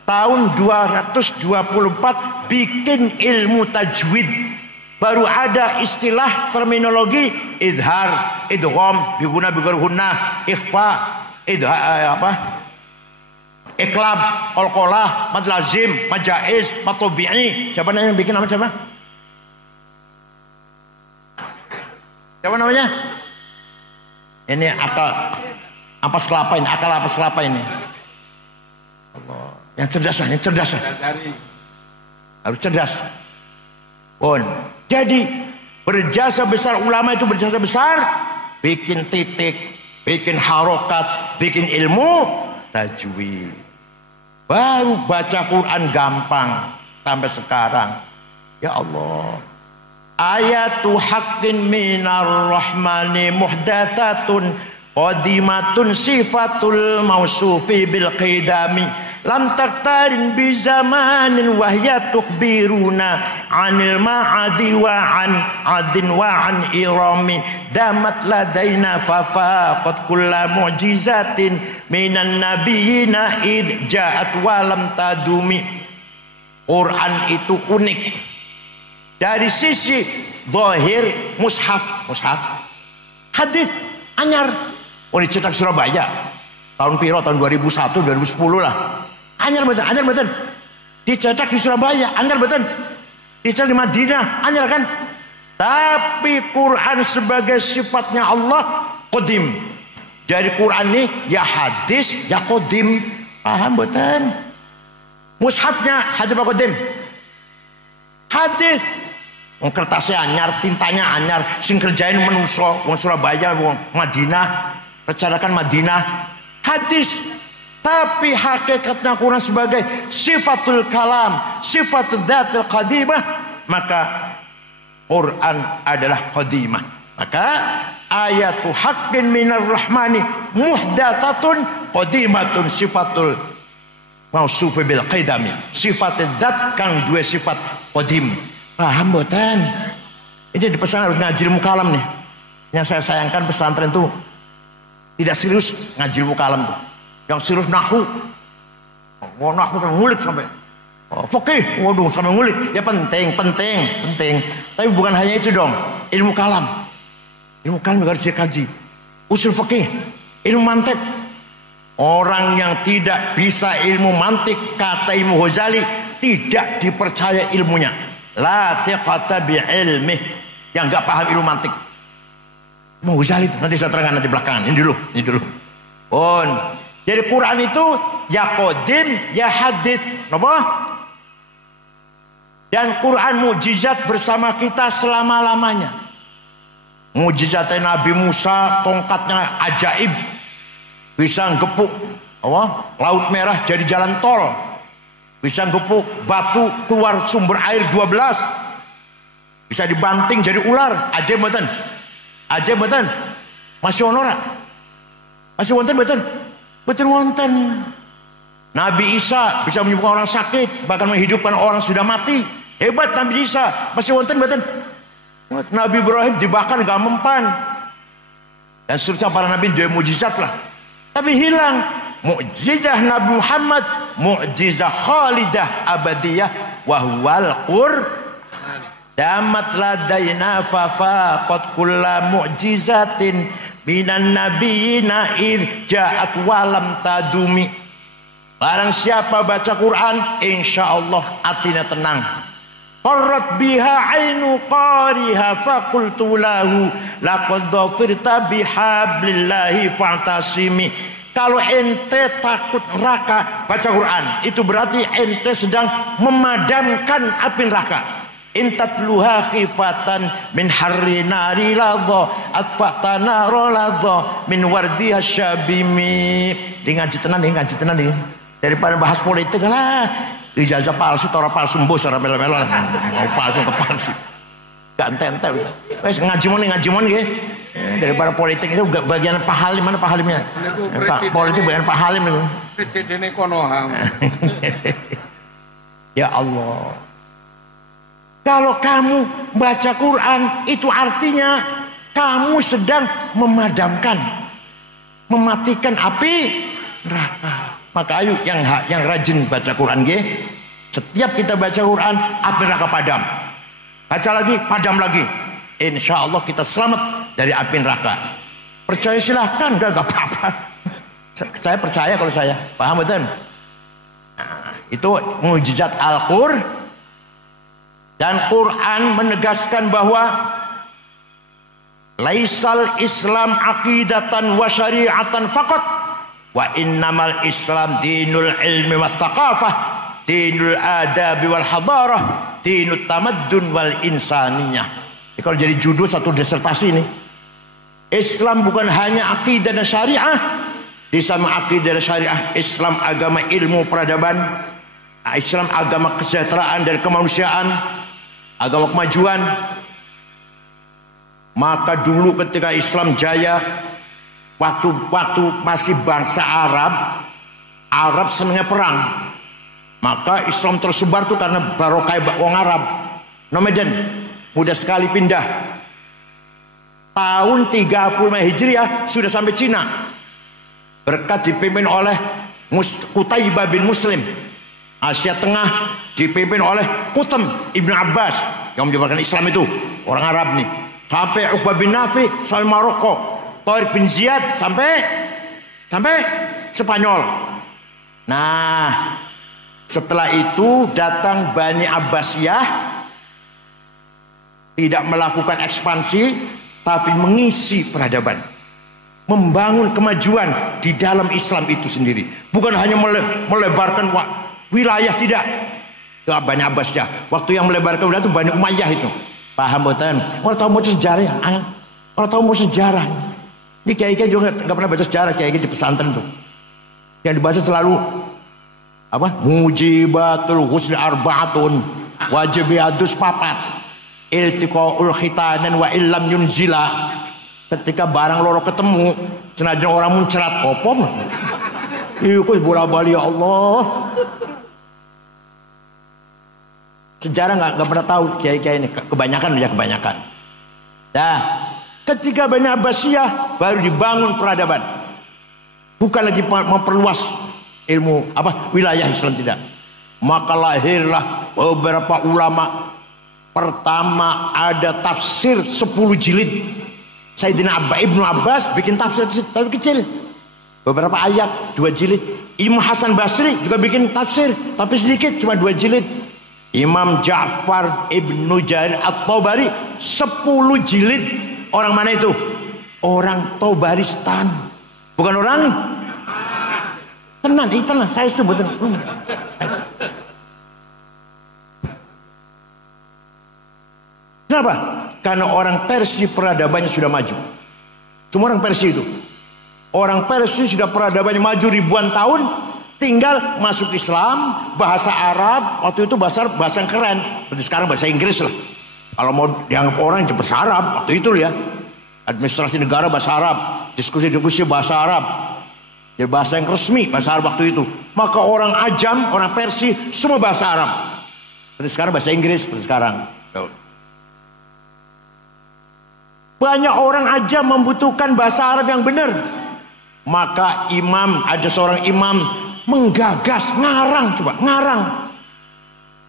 Tahun 224 bikin ilmu tajwid. Baru ada istilah terminologi idhar, idgham, biguna bigurhunna, ikhfa, iklab, qalqalah, mad lazim, mad jaiz, mad tabi'i. Siapa yang bikin nama siapa? Siapa namanya? Ini akal ampas kelapa ini, akal ampas kelapa ini. Allah. Yang cerdas. Harus cerdas. Pun. Jadi berjasa besar, ulama itu berjasa besar, bikin titik, bikin harokat, bikin ilmu tajwid. Baru baca Quran gampang sampai sekarang. Ya Allah. Ayatu haqqin minar rahmani muhdathatun qadimatun sifatul mausufi bil qidami lam taktarin bi zamanin wahya tukhbiruna anil ma'adi wa an adin wa an irami damat ladaina fafaqat kulla mu'jizatin minan nabiyina id ja'at wa lam tadumi. Quran itu unik dari sisi zahir, mushaf, hadis anyar. Oh, dicetak Surabaya tahun piro, tahun 2001 2010 lah. Anyar betul. Dicetak di Surabaya, anyar betul. Dicetak di Madinah, anyar kan. Tapi Quran sebagai sifatnya Allah qadim. Dari Quran ini ya hadis ya qadim. Paham betul? Mushafnya hadis apa qadim? Hadis. Wong kertasnya anyar, tintanya anyar, sing kerjain menuso wong Surabaya, wong Madinah, rencanakan Madinah. Hadis. Tapi hakikatnya Quran sebagai sifatul kalam, sifatul dzatil qadimah, maka Quran adalah qadimah. Maka ayatu haqqin minar rahmani muhdathatun qadimatun sifatul mausufi bil qidami. Sifatul dzat kang dua sifat qadim. Paham boten? Ini dipesan harus ngaji ilmu kalam nih. Yang saya sayangkan pesantren tuh tidak serius ngaji ilmu kalam tuh. Yang serius nahu, nahu kan ngulik sampai fikih, waduh sampai ngulik. Ya penting. Tapi bukan hanya itu dong. Ilmu kalam harus dikaji. Usul fikih, ilmu mantik. Orang yang tidak bisa ilmu mantik, kata Imam Ghazali, tidak dipercaya ilmunya. La thiqata bi ilmih, yang nggak paham ilmu mantik. Imam Ghazali nanti saya terangkan nanti belakangan. Ini dulu. Jadi Quran itu ya qadim ya hadits. Napa? Dan Quran mukjizat bersama kita selama-lamanya. Mukjizatnya Nabi Musa, tongkatnya ajaib. Bisa gepuk Laut Merah jadi jalan tol. Bisa gepuk batu keluar sumber air 12. Bisa dibanting jadi ular. Ajaib mboten? Masih ono ora? Masih wonten mboten? Betul wonten. Nabi Isa bisa menyembuhkan orang sakit, bahkan menghidupkan orang sudah mati. Hebat Nabi Isa. Masih wonten mboten? Nabi Ibrahim dibakar gak mempan. Dan seterusnya para nabi dua mukjizat lah. Tapi hilang mukjizat Nabi Muhammad, mukjizat khalidah abadiyah wa huwal Qur'an. Damat ladaina fafaqat kulla mu'jizatin minan nabiyina id ja'at walam tadumi. Barang siapa baca Quran, insyaallah hatinya tenang. Qarrat biha ainu qariha faqultu lahu laqad dhafirta bihablillahi fa'tasimi. Kalau ente takut neraka, baca Quran. Itu berarti ente sedang memadamkan api neraka. Intatluha khifatan min harri nari ladha atfatana roladha min wardiha syabimi. Di ngaji tenan nih. Daripada bahas politik lah. Ijazah palsu, tora palsu, mbos, tora melo-melo lah. Mau palsu ke palsu. Gak ente-ente. Wes ngajimon nggih. Daripada politik itu bagian Pak Halim, mana Pak Halimnya? Politik bagian Pak Halim itu. Presidennya Konoha. Ya Allah. Kalau kamu baca Quran itu artinya kamu sedang memadamkan, mematikan api neraka. Maka ayo yang rajin baca Quran nggih. Setiap kita baca Quran, api neraka padam. Baca lagi, padam lagi. Insya Allah kita selamat dari api neraka. Percaya silahkan, gak apa-apa. Saya percaya kalau saya paham betul. Nah, itu mukjizat Al-Qur'an. Dan Quran menegaskan bahwa laisal Islam aqidatan wa syari'atan faqat wa innamal Islam dinul ilmi wat taqafah, dinul adabi wal hadarah, dinut tamaddun wal insaniyah. Kalau jadi judul satu disertasi ini, Islam bukan hanya akidah dan syariah. Di sama akidah dan syariah, Islam agama ilmu peradaban, Islam agama kesejahteraan dan kemanusiaan, agama kemajuan. Maka dulu ketika Islam jaya, waktu masih bangsa Arab senangnya perang. Maka Islam tersebar tuh karena barokah wong Arab. Nomaden mudah sekali pindah. Tahun 35 Hijriah sudah sampai Cina. Berkat dipimpin oleh Qutaibah bin Muslim. Asia Tengah dipimpin oleh Qutam Ibn Abbas yang menyebarkan Islam itu, orang Arab nih. Sampai Uqbah bin Nafi sampai Maroko, Tariq bin Ziyad sampai Spanyol. Nah, setelah itu datang Bani Abbasiyah, tidak melakukan ekspansi tapi mengisi peradaban, membangun kemajuan di dalam Islam itu sendiri, bukan hanya melebarkan wilayah, tidak. Bani Abbasiyah waktu yang melebarkan wilayah itu Bani Umayyah itu, paham betul? Orang tahu mau sejarah, orang tahu mau sejarah. Ini kiai-kiai juga nggak pernah baca sejarah, kiai-kiai di pesantren tuh yang dibaca selalu apa? Mujibatul husni arbaatun wajibiatus papat iltiqaul khitanan wa illam yunzila. Ketika barang loro ketemu senajan orang muncrat opom ikut bola-bali, ya Allah. Sejarah nggak pernah tahu kiai-kiai ini, kebanyakan. Nah, ketika Bani Abbasiyah baru dibangun peradaban, bukan lagi memperluas ilmu wilayah Islam, tidak. Maka lahirlah beberapa ulama. Pertama ada tafsir 10 jilid. Sayyidina Ibnu Abbas bikin tafsir tapi kecil, beberapa ayat 2 jilid. Imam Hasan Basri juga bikin tafsir tapi sedikit, cuma 2 jilid. Imam Ja'far Ibnu Jarir At-Tabari 10 jilid. Orang mana itu? Orang Tabaristan, bukan orang tenan. Saya sebutin. Kenapa? Karena orang Persia peradabannya sudah maju. Cuma orang Persia itu. Orang Persia sudah peradabannya maju ribuan tahun, tinggal masuk Islam, bahasa Arab. Waktu itu bahasa yang keren. Seperti sekarang bahasa Inggris lah. Kalau mau dianggap orang bahasa Arab, waktu itu ya. Administrasi negara bahasa Arab, diskusi bahasa Arab. Jadi bahasa yang resmi, bahasa Arab waktu itu. Maka orang Ajam, orang Persia, semua bahasa Arab. Seperti sekarang bahasa Inggris, seperti sekarang. Banyak orang aja membutuhkan bahasa Arab yang benar. Maka ada seorang imam menggagas, ngarang.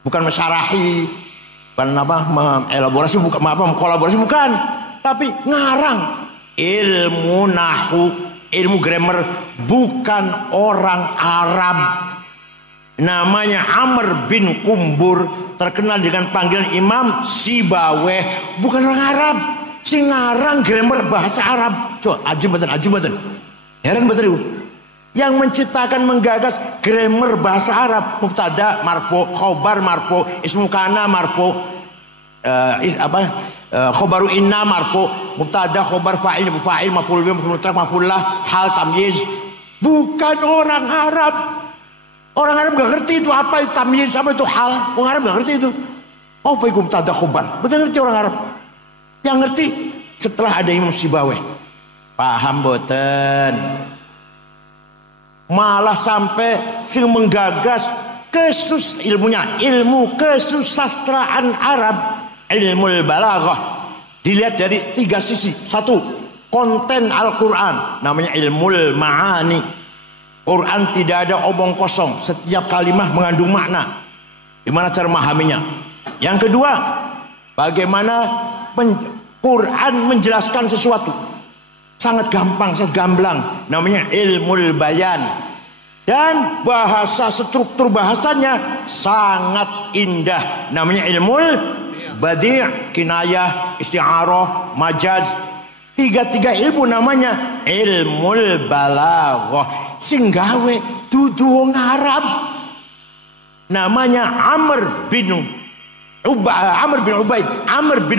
Bukan mesyarahi, bukan mengelaborasi, bukan mengkolaborasi, bukan. Tapi ngarang. Ilmu nahu, ilmu grammar, bukan orang Arab. Namanya Amr bin Kumbur, terkenal dengan panggilan Imam Sibaweh, bukan orang Arab. Sing ngarang grammar bahasa Arab. Coba ajib betul. Heran betul. Yang menciptakan, menggagas grammar bahasa Arab, mubtada marfu, khobar marfu, ismu kana marfu, khobaru inna marfu, mubtada khobar fa'il fa'il maf'ul bih maf'ul mutlaq maf'ul lah, hal tamyiz. Bukan orang Arab. Orang Arab gak ngerti itu apa itu tamyiz, apa itu hal. Orang Arab gak ngerti itu. Oh, apa itu mubtada khobar? Betul ngerti orang Arab. Yang ngerti setelah ada Imam Sibawayh. Paham boten? Malah sampai sing menggagas ilmu kesusastraan Arab, ilmu balaghah, dilihat dari 3 sisi. 1, konten Al-Quran, namanya ilmu ma'ani. Quran tidak ada omong kosong, setiap kalimat mengandung makna. Gimana cara memahaminya? Yang kedua, bagaimana Quran menjelaskan sesuatu. Sangat gampang, sangat gamblang, namanya ilmu bayan. Dan bahasa, struktur bahasanya sangat indah, namanya ilmu badi', kinayah, isti'arah, majaz. 3 ilmu namanya ilmu balaghah. Sing gawe dudu wong Arab, namanya Amr bin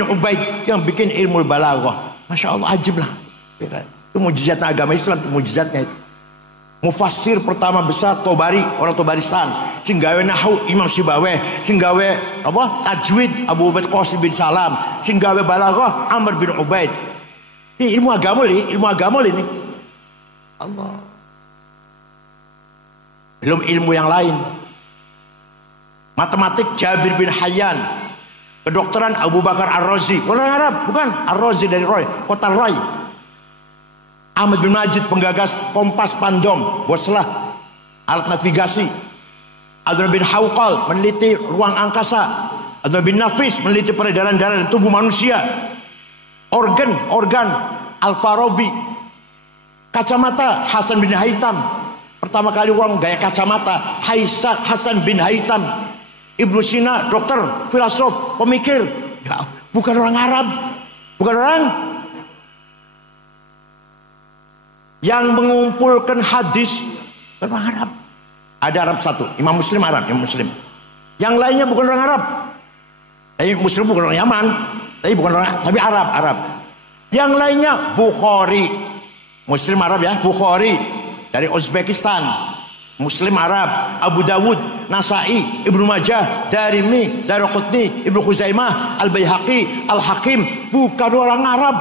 Ubaid yang bikin ilmu balaghah. Masya Allah, ajib lah. Itu mujizat agama Islam, itu mujizatnya itu. Mufassir pertama besar Tobari, orang Tobaristan. Sing gawe nahwu Imam Sibawayh, sing gawe apa? Tajwid Abu Ubaid Qasim bin Salam, sing gawe balaghah Amr bin Ubaid. Ini ilmu agama ini. Allah. Belum ilmu yang lain. Matematik Jabir bin Hayyan. Kedokteran Abu Bakar Ar-Razi. Orang Arab, bukan Ar-Razi dari Roy, kota Roy. Ahmad bin Majid, penggagas kompas pandom, boslah alat navigasi. Abdullah bin Hawqal meneliti ruang angkasa. Abdullah bin Nafis meneliti peredaran darah di tubuh manusia. Organ Al-Farabi. Kacamata Hasan bin Haytham. Pertama kali orang gaya kacamata Hasan bin Haytham. Ibnu Sina, dokter, filosof, pemikir. Ya, bukan orang Arab, bukan orang yang mengumpulkan hadis orang Arab. Ada Arab satu, Imam Muslim Arab, Imam Muslim. Yang lainnya bukan orang Arab. Muslim bukan orang Yaman, tapi Arab. Yang lainnya Bukhari, Muslim Arab ya, Bukhari dari Uzbekistan, Muslim Arab, Abu Dawud, Nasai, Ibnu Majah, Darimi, Daraqutni, Ibnu Khuzaimah, Al-Baihaqi, Al-Hakim, bukan orang Arab.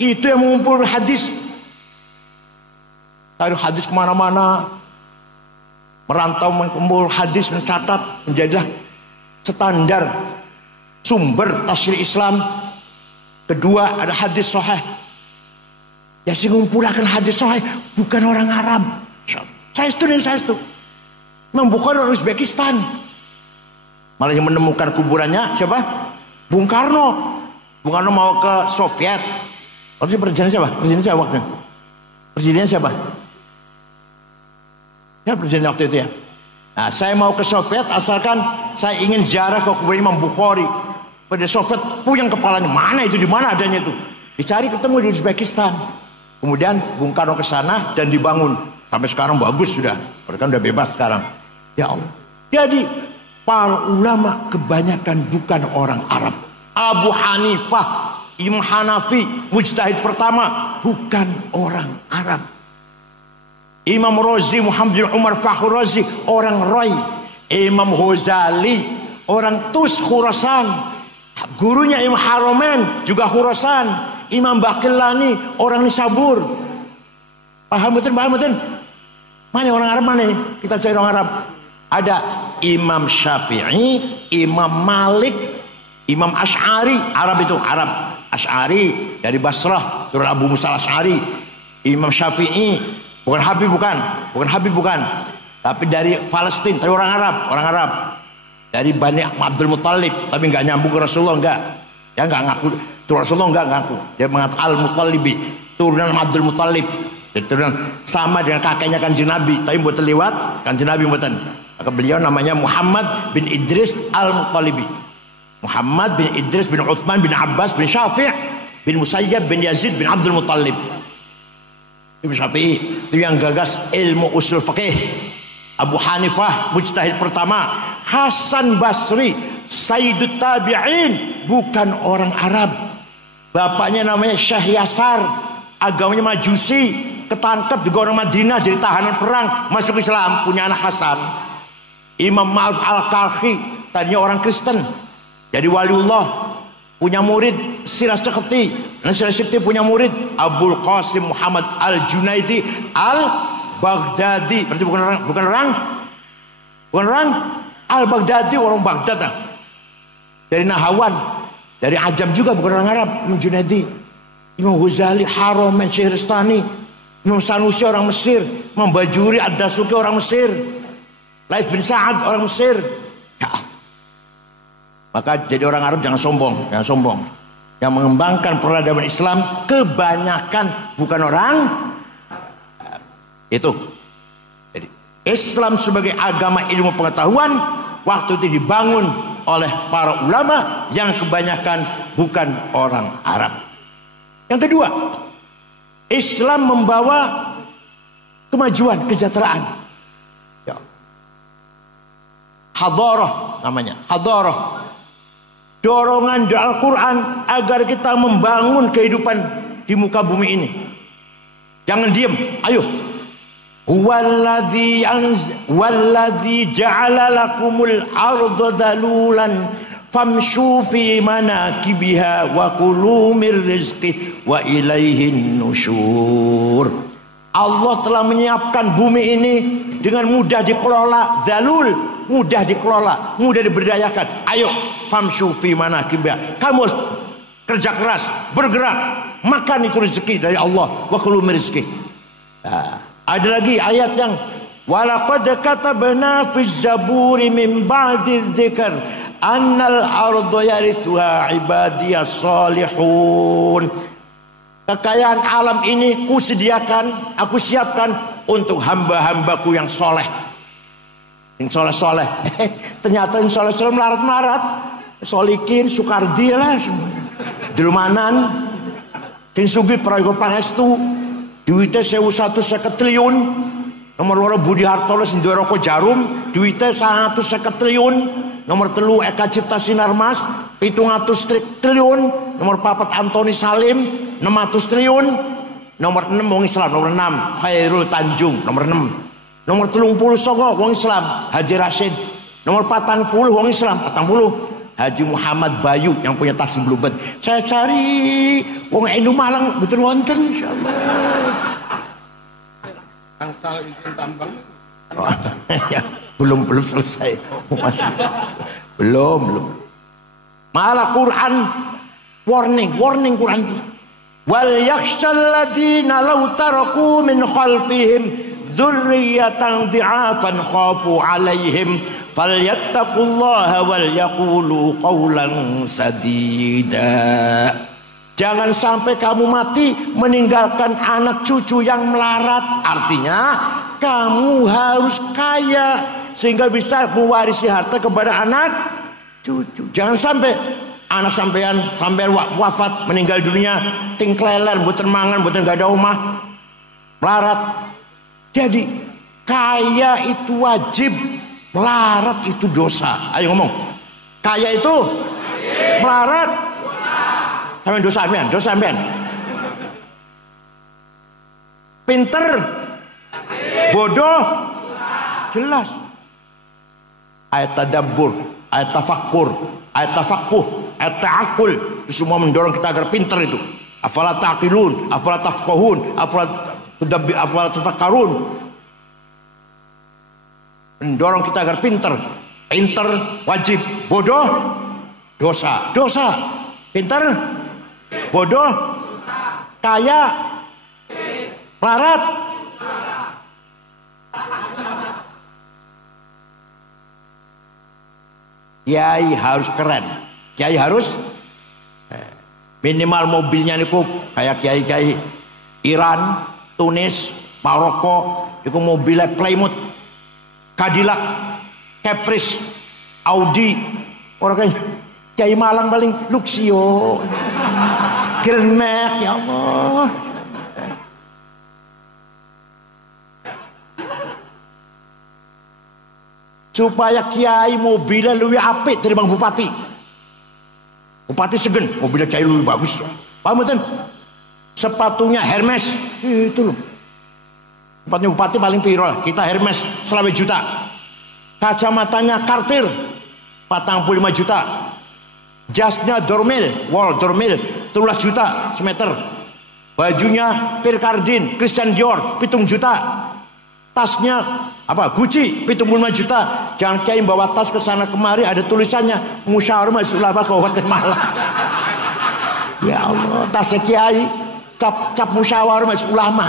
Itu yang mengumpulkan hadis. Taruh hadis kemana-mana, merantau mengumpul hadis, mencatat, menjadilah standar sumber tafsir Islam. Kedua, ada hadis sahih. Ya, sing ngumpulkan hadis sahih bukan orang Arab. Saya itu. Imam Bukhari orang Uzbekistan. Malah yang menemukan kuburannya siapa? Bung Karno. Bung Karno mau ke Soviet. Waktu presiden siapa? Presidennya siapa? Ya, presiden waktu itu ya. Nah, saya mau ke Soviet asalkan saya ingin ziarah ke kubur Imam Bukhari. Pada Soviet puyeng kepalanya, mana itu, di mana adanya itu? Dicari ketemu di Uzbekistan. Kemudian Bung Karno ke sana dan dibangun. Sampai sekarang bagus sudah. Mereka sudah bebas sekarang. Ya Allah. Jadi para ulama kebanyakan bukan orang Arab. Abu Hanifah, Imam Hanafi, mujtahid pertama, bukan orang Arab. Imam Razi, Muhammad bin Umar Fakhr Razi, orang Roy. Imam Ghazali, orang Tus Khurasan. Gurunya Imam Haromen, juga Khurasan. Imam Baqillani, orang Nisabur. Paham betul? Mana orang Arab mana ini? Kita cari orang Arab. Ada Imam Syafi'i, Imam Malik, Imam Asy'ari. Arab itu, Arab. Asy'ari dari Basrah, turun Abu Musa Asy'ari. Imam Syafi'i, bukan Habib bukan. Tapi dari Palestina, tapi orang Arab. Dari Bani Abdul Muttalib, tapi nggak nyambung ke Rasulullah, enggak. Ya nggak ngaku. Rasulullah nggak ngaku. Dia mengatakan Al-Muttalibi, turunan Abdul Muttalib. Turunan sama dengan kakeknya Kanjeng Nabi, tapi buat lewat Kanjeng Nabi buatan. Maka beliau namanya Muhammad bin Idris Al-Muttalibi. Muhammad bin Idris bin Uthman bin Abbas bin Syafi' bin Musayyab bin Yazid bin Abdul Muttalib. Imam Syafi'i itu yang gagas ilmu usul fikih. Abu Hanifah mujtahid pertama. Hasan Basri Sayyidut Tabi'in, bukan orang Arab. Bapaknya namanya Syekh Yasar, agamanya Majusi, ketangkep di orang Madinah jadi tahanan perang, masuk Islam, punya anak Hasan. Imam Ma'ruf Al-Kalhi tadinya orang Kristen, jadi waliullah, punya murid Siras Ceketi. Nah, Siras Ceketi punya murid Abdul Qasim Muhammad Al-Junaidi Al-Baghdadi. Berarti bukan orang Al-Baghdadi, orang Baghdad. Dari Nahawan, dari Ajam juga, bukan orang Arab. Imam Junaidi, Imam Ghazali Haromen Syihristani, Imam Sanusi orang Mesir, Imam Bajuri Ad-Dasuki orang Mesir, Laith bin Sa'ad orang Mesir. Ya. Maka jadi orang Arab jangan sombong. Yang mengembangkan peradaban Islam kebanyakan bukan orang itu. Jadi Islam sebagai agama ilmu pengetahuan waktu itu dibangun oleh para ulama yang kebanyakan bukan orang Arab. Yang kedua, Islam membawa kemajuan, kesejahteraan. Ya. Hadarah namanya, hadarah. Dorongan dari Al-Quran agar kita membangun kehidupan di muka bumi ini. Jangan diam, ayo. Walladzi ja'ala lakumul arda dalulan famshu fi manakibiha wa kulu mir rizqi wa ilaihin nusyur. Allah telah menyiapkan bumi ini dengan mudah dikelola, dalul, mudah dikelola, mudah diberdayakan. Ayo, famshu fi manakibiha. Kamu kerja keras, bergerak, makan itu rezeki dari Allah. Wa kulu mir rizqi. Ada lagi ayat yang walaqad katabna fiz zaburi min ba'di dzikr annal arda yarithuha ibadiyas salihun. Kekayaan alam ini kusediakan, aku siapkan untuk hamba-hambaku yang soleh. Yang soleh-soleh. Ternyata yang soleh-soleh melarat-melarat. Solikin, Sukardi lah. Delmanan. Yang sugih prayoga pangestu. Duitnya 1.150 triliun. Nomor loro Budi Hartono sing duwe rokok Jarum, duitnya 150 triliun. Nomor 3 Eka Cipta Sinarmas 700 triliun. Nomor 4 Antoni Salim 600 triliun. Nomor 6 wong Islam, nomor 6 Khairul Tanjung, nomor 6. Nomor 30 Songo wong Islam Haji Rashid. Nomor 40 wong Islam 40 Haji Muhammad Bayu yang punya tas blubet. Saya cari wong Enu Malang betul wonten insyaallah. Angsal izin tambang. Oh, ya, belum selesai. Belum. Malah Quran warning Quran itu. Wal yakhshal ladzina law taraku min khalfihim dzurriyyatan dhi'afan khafu 'alaihim falyattaqullaha wal yaqulu qawlan sadida. Jangan sampai kamu mati meninggalkan anak cucu yang melarat. Artinya kamu harus kaya sehingga bisa mewarisi harta kepada anak cucu. Jangan sampai anak sampean wafat meninggal dunia ting kleler mboten mangan mboten gak ada omah melarat. Jadi kaya itu wajib, melarat itu dosa. Ayo ngomong. Kaya itu melarat sampean dosa sampean. Pinter bodoh jelas. Ayat tadabbur, ayat tafakkur, ayat tafakuh, ayat ta'akul itu semua mendorong kita agar pinter itu. Afala taqilun, afala tafqahun, afala tafakkarun. Mendorong kita agar pinter. Pinter wajib, bodoh dosa. Pinter bodoh kaya melarat kiai harus keren, kiai harus minimal mobilnya niku kayak kiai Iran, Tunis, Maroko niku mobilnya Plymouth, Cadillac, Caprice, Audi. Orang kiai Malang paling Luxio, Grand Max, ya Allah. supaya kiai mobilnya lebih apik dari bang bupati. Bupati segen, mobilnya kiai lebih bagus. Paham betul? Sepatunya Hermes, itu loh. Sepatunya bupati paling piro lah, kita Hermes selawe juta. Kacamatanya Cartier 45 juta. Jasnya Dormil, wall Dormil 13 juta semeter. Bajunya Pierre Cardin, Christian Dior 7 juta. Tasnya apa? Gucci 75 juta. Jangan kiai bawa tas ke sana kemari ada tulisannya Musyawarah Majelis Ulama Kabupaten Malang. Ya Allah, tasnya kiai cap Musyawarah Majelis Ulama.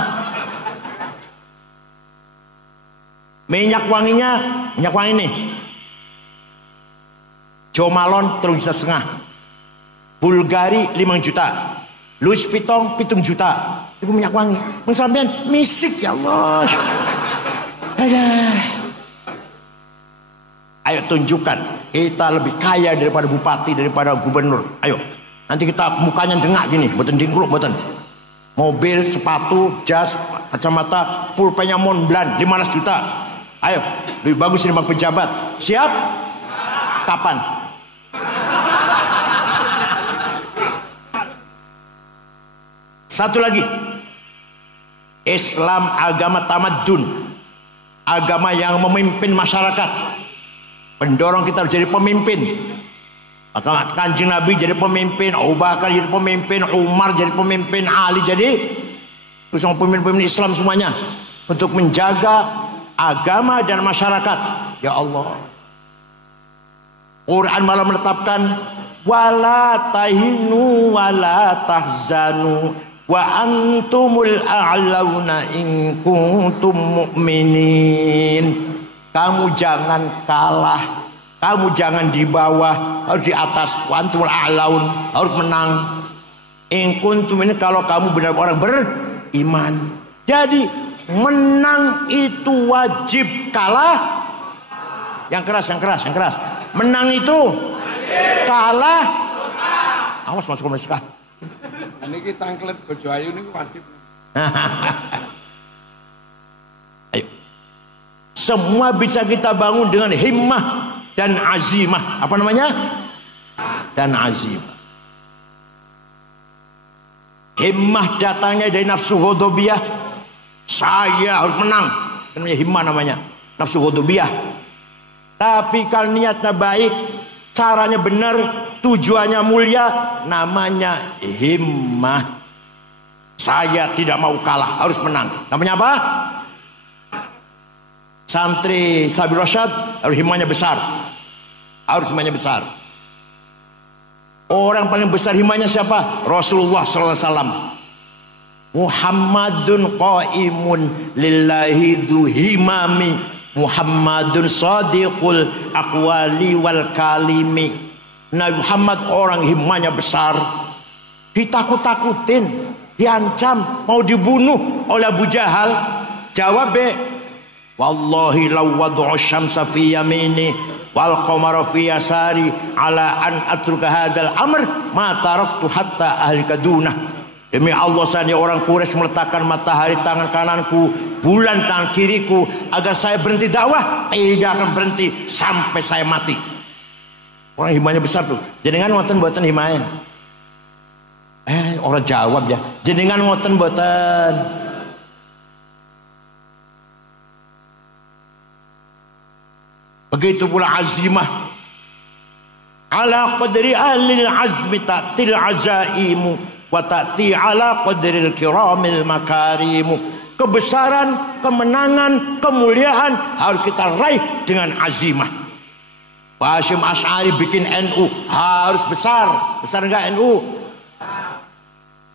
Minyak wanginya, minyak wangi nih. Jo Malone 3,5 juta. Bulgari 5 juta. Louis Vuitton 7 juta. Itu minyak wangi. Sampean misik ya Allah. Ayo tunjukkan kita lebih kaya daripada bupati, daripada gubernur. Ayo. Nanti kita mukanya dengak gini, boten dingkluk boten. Mobil, sepatu, jas, kacamata, pulpennya Montblanc 15 juta. Ayo, lebih bagus dari bang pejabat. Siap? Kapan? Satu lagi, Islam agama tamadun, agama yang memimpin masyarakat, pendorong kita harus jadi pemimpin. Maka Kanjeng Nabi jadi pemimpin, Abu Bakar jadi pemimpin, Umar jadi pemimpin, Ali jadi bersama pemimpin Islam semuanya untuk menjaga agama dan masyarakat. Ya Allah, Quran malah menetapkan wala tahinu wala tahzanu wa antumul a'launa in kuntum mu'minin. Kamu jangan kalah, kamu jangan di bawah, harus di atas. Wa antumul a'laun, harus menang. In kuntum, ini kalau kamu benar orang beriman. Jadi menang itu wajib, kalah yang keras, yang keras, yang keras. Menang itu kalah. Awas masuk komunis kah? Ini tangklet bojo ayu ini wajib. Ayo. Semua bisa kita bangun dengan himmah dan azimah. Apa namanya? Dan azimah. Himmah datangnya dari nafsu ghadabiyah. Saya harus menang. Namanya himmah namanya. Nafsu ghadabiyah. Tapi kalau niatnya baik, caranya benar, tujuannya mulia, namanya himmah. Saya tidak mau kalah, harus menang. Namanya apa? Santri Sabil Rasyad harus himmahnya besar. Harus himmahnya besar. Orang paling besar himmahnya siapa? Rasulullah SAW. Muhammadun qaimun lillahi dhu himami. Muhammadun sadiqul aqwali wal kalimi. Nabi Muhammad orang himmahnya besar, ditakut-takutin, diancam, mau dibunuh oleh Abu Jahal. Jawab wallahi law wad'u syamsa fi yamini wal qamara fi yasari ala an atruka hadzal amr ma taraktu hatta ahlika dunah. Demi Allah, saya orang Quraisy meletakkan matahari tangan kananku, bulan tangan kiriku, agar saya berhenti dakwah, tidak akan berhenti sampai saya mati. Orang himmahnya besar tuh. Jenengan ngoten mboten himmahnya? Orang jawab ya. Jenengan ngoten mboten? Begitu pula azimah. Ala qadri ahlil azmi ta'til azaimu wa ta'ti ala qadril kiramil makarimu. Kebesaran, kemenangan, kemuliaan harus kita raih dengan azimah. Pak Hasyim Asy'ari bikin NU harus besar. Besar enggak NU?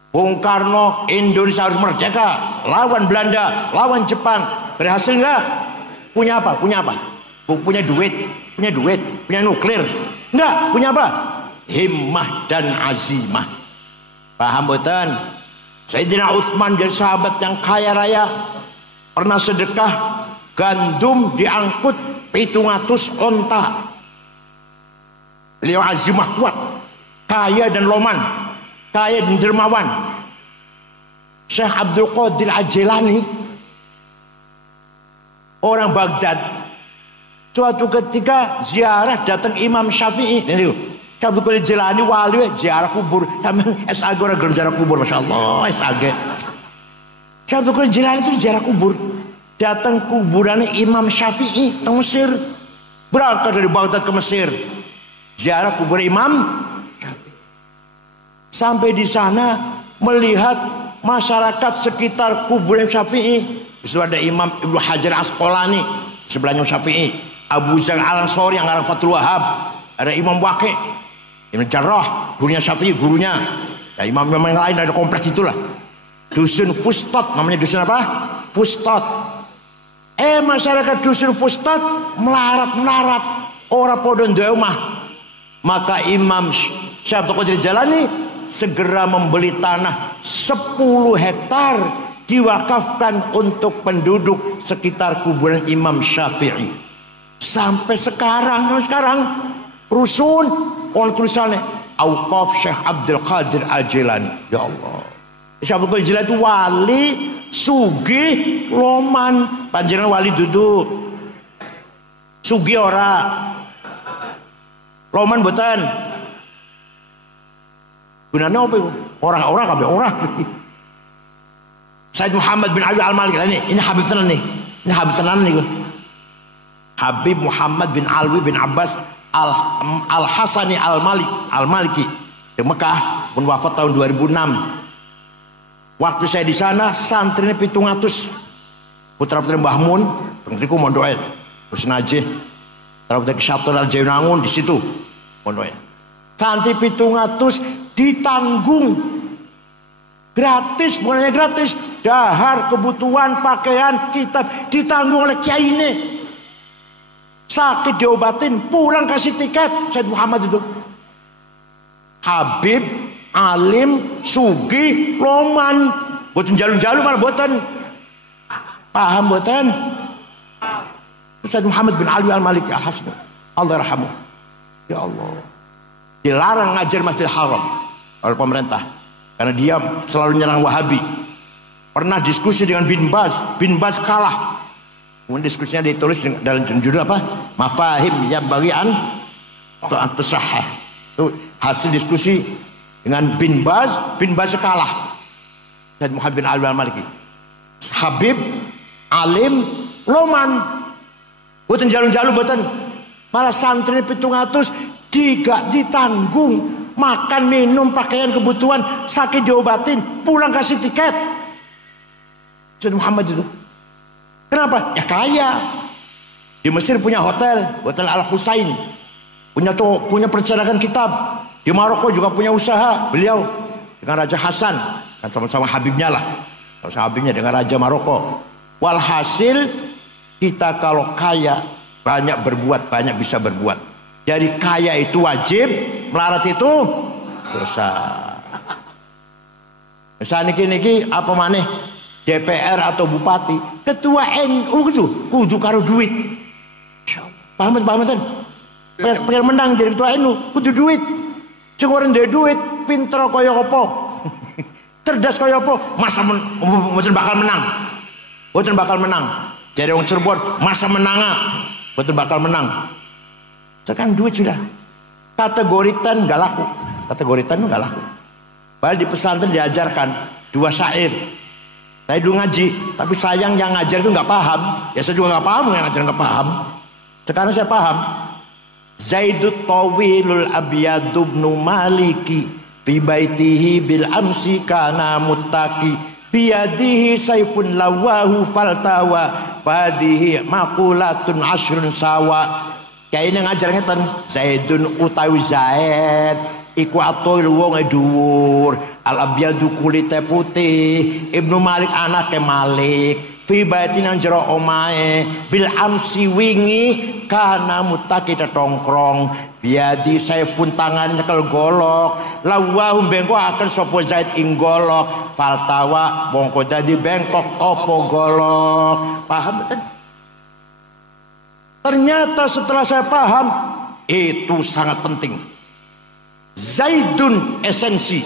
Bung Karno, Indonesia harus merdeka, lawan Belanda, lawan Jepang. Berhasil enggak? Punya apa? Punya apa? Punya duit, punya nuklir. Enggak, punya apa? Himmah dan azimah. Paham betul? Sayyidina Utsman jadi sahabat yang kaya raya, pernah sedekah gandum diangkut 700 onta. Beliau azimah kuat, kaya dan loman, kaya dan dermawan. Syekh Abdul Qadir Al-Jilani, orang Baghdad, Suatu ketika ziarah datang Imam Syafi'i. Ini Syekh Abdul Qadir Jilani wali ziarah kubur. Tamen SAG orang gelem ziarah kubur, Masya Allah SAG. Syekh Abdul Qadir Jilani itu ziarah kubur. Datang kuburannya Imam Syafi'i ke Mesir. Berangkat dari Baghdad ke Mesir. Ziarah kubur Imam Syafi'i. Sampai di sana melihat masyarakat sekitar kuburan Syafi'i. Di situ ada Imam Ibnu Hajar Asqalani sebelahnya Syafi'i, Abu Zar Al-Ansori yang ngarang Fathul Wahhab, ada Imam Waqi', Ibnu Jarrah, gurunya Syafi'i, gurunya. Ya, imam-imam yang lain ada kompleks itulah. Dusun Fustat, namanya dusun apa? Fustat. Masyarakat dusun Fustat melarat, ora podo duwe omah. Maka Imam Syekh Abdul Qadir Jalani segera membeli tanah 10 hektar diwakafkan untuk penduduk sekitar kuburan Imam Syafi'i. Sampai sekarang rusun on tulisannya Auqaf Syekh Abdul Qadir Al-Jilani. Ya Allah, Syekh Abdul Qadir Jilani itu wali sugih loman. Panjenengan wali duduk sugih ora loman boten. Gunane apa itu? Orang-orang kabeh ora. Said Muhammad bin Ali Al-Maliki ini Habib tenan nih. Ini Habib tenan nih. Habib Muhammad bin Alwi bin Abbas Al-Hasani Al-Maliki di Mekah, pun wafat tahun 2006. Waktu saya di sana santrinya 700. Putra-putri Mbah Mun, ngriku mondoke. Terus najih. Putra-putri Syatur Al-Jainangun di situ mondoke. Santri 700 ditanggung gratis, bukan hanya gratis, dahar, kebutuhan, pakaian, kitab ditanggung oleh kiai ini. Sakit diobatin, pulang kasih tiket. Said Muhammad itu Habib, alim, sugi, loman, buatan jalur-jalur malah buatan. Paham buatan? Said Muhammad bin Ali Al-Maliki Al-Hasni, Allah rahmu. Ya Allah, dilarang ngajar Masjidil Haram oleh pemerintah karena dia selalu nyerang Wahabi. Pernah diskusi dengan Bin Baz kalah. Kemudian diskusinya ditulis dalam judul apa? Mafahim yang bagian atau antusahah. Itu hasil diskusi dengan Bin Baz kalah. Said Muhammad bin Ali Al-Maliki. Habib, alim, loman. Buatan jalur-jalur buatan. Malah santri 700 ditanggung. Makan, minum, pakaian, kebutuhan, sakit diobatin, pulang kasih tiket. Said Muhammad itu. Kenapa? Ya kaya. Di Mesir punya hotel Al-Husain. Punya percetakan kitab. Di Maroko juga punya usaha. Beliau dengan Raja Hasan, kan sama-sama Habibnya lah. Sama-sama Habibnya dengan Raja Maroko. Walhasil kita kalau kaya banyak berbuat, banyak bisa berbuat. Jadi kaya itu wajib, melarat itu dosa. Misalnya niki apa maneh DPR atau bupati, ketua NU itu kudu karo duit. Paham kan? Pengen menang jadi ketua NU kudu duit. Sing ora ndek duit, pinter kaya apa? Cerdas kaya apa? Masa mboten bakal menang. Mboten bakal menang. Jadi wong Cirebon masa menanga, mboten bakal menang. Sekarang duit sudah kategoritan nggak laku, kategoritan nggak laku. Padahal di pesantren diajarkan 2 syair. Saya dulu ngaji, tapi sayang yang ngajar itu nggak paham. Ya saya juga nggak paham, yang ngajar nggak paham. Sekarang saya paham. Zaidut tawilul abiyadu ibnu maliki fi baitihi bil amsi kana muttaqi biyadihi sayfun lawahu faltawa fadihi maqulatun ashrun sawa. Kayak ini ngajar ngeten, Zaidun utawi Zaid iku atul wong dhuwur, al-abyadu kulite putih, Ibnu Malik anake Malik, fi baitin nang jero omahe, bil amsi wingi kana mutaki tetongkrong, biadi saifun tangan nyekel golok, lawahu bengkok akan sapa Zaid ing golok, faltawa bongko dadi bengkok opo golok. Paham betul? Ternyata setelah saya paham, itu sangat penting. Zaidun esensi,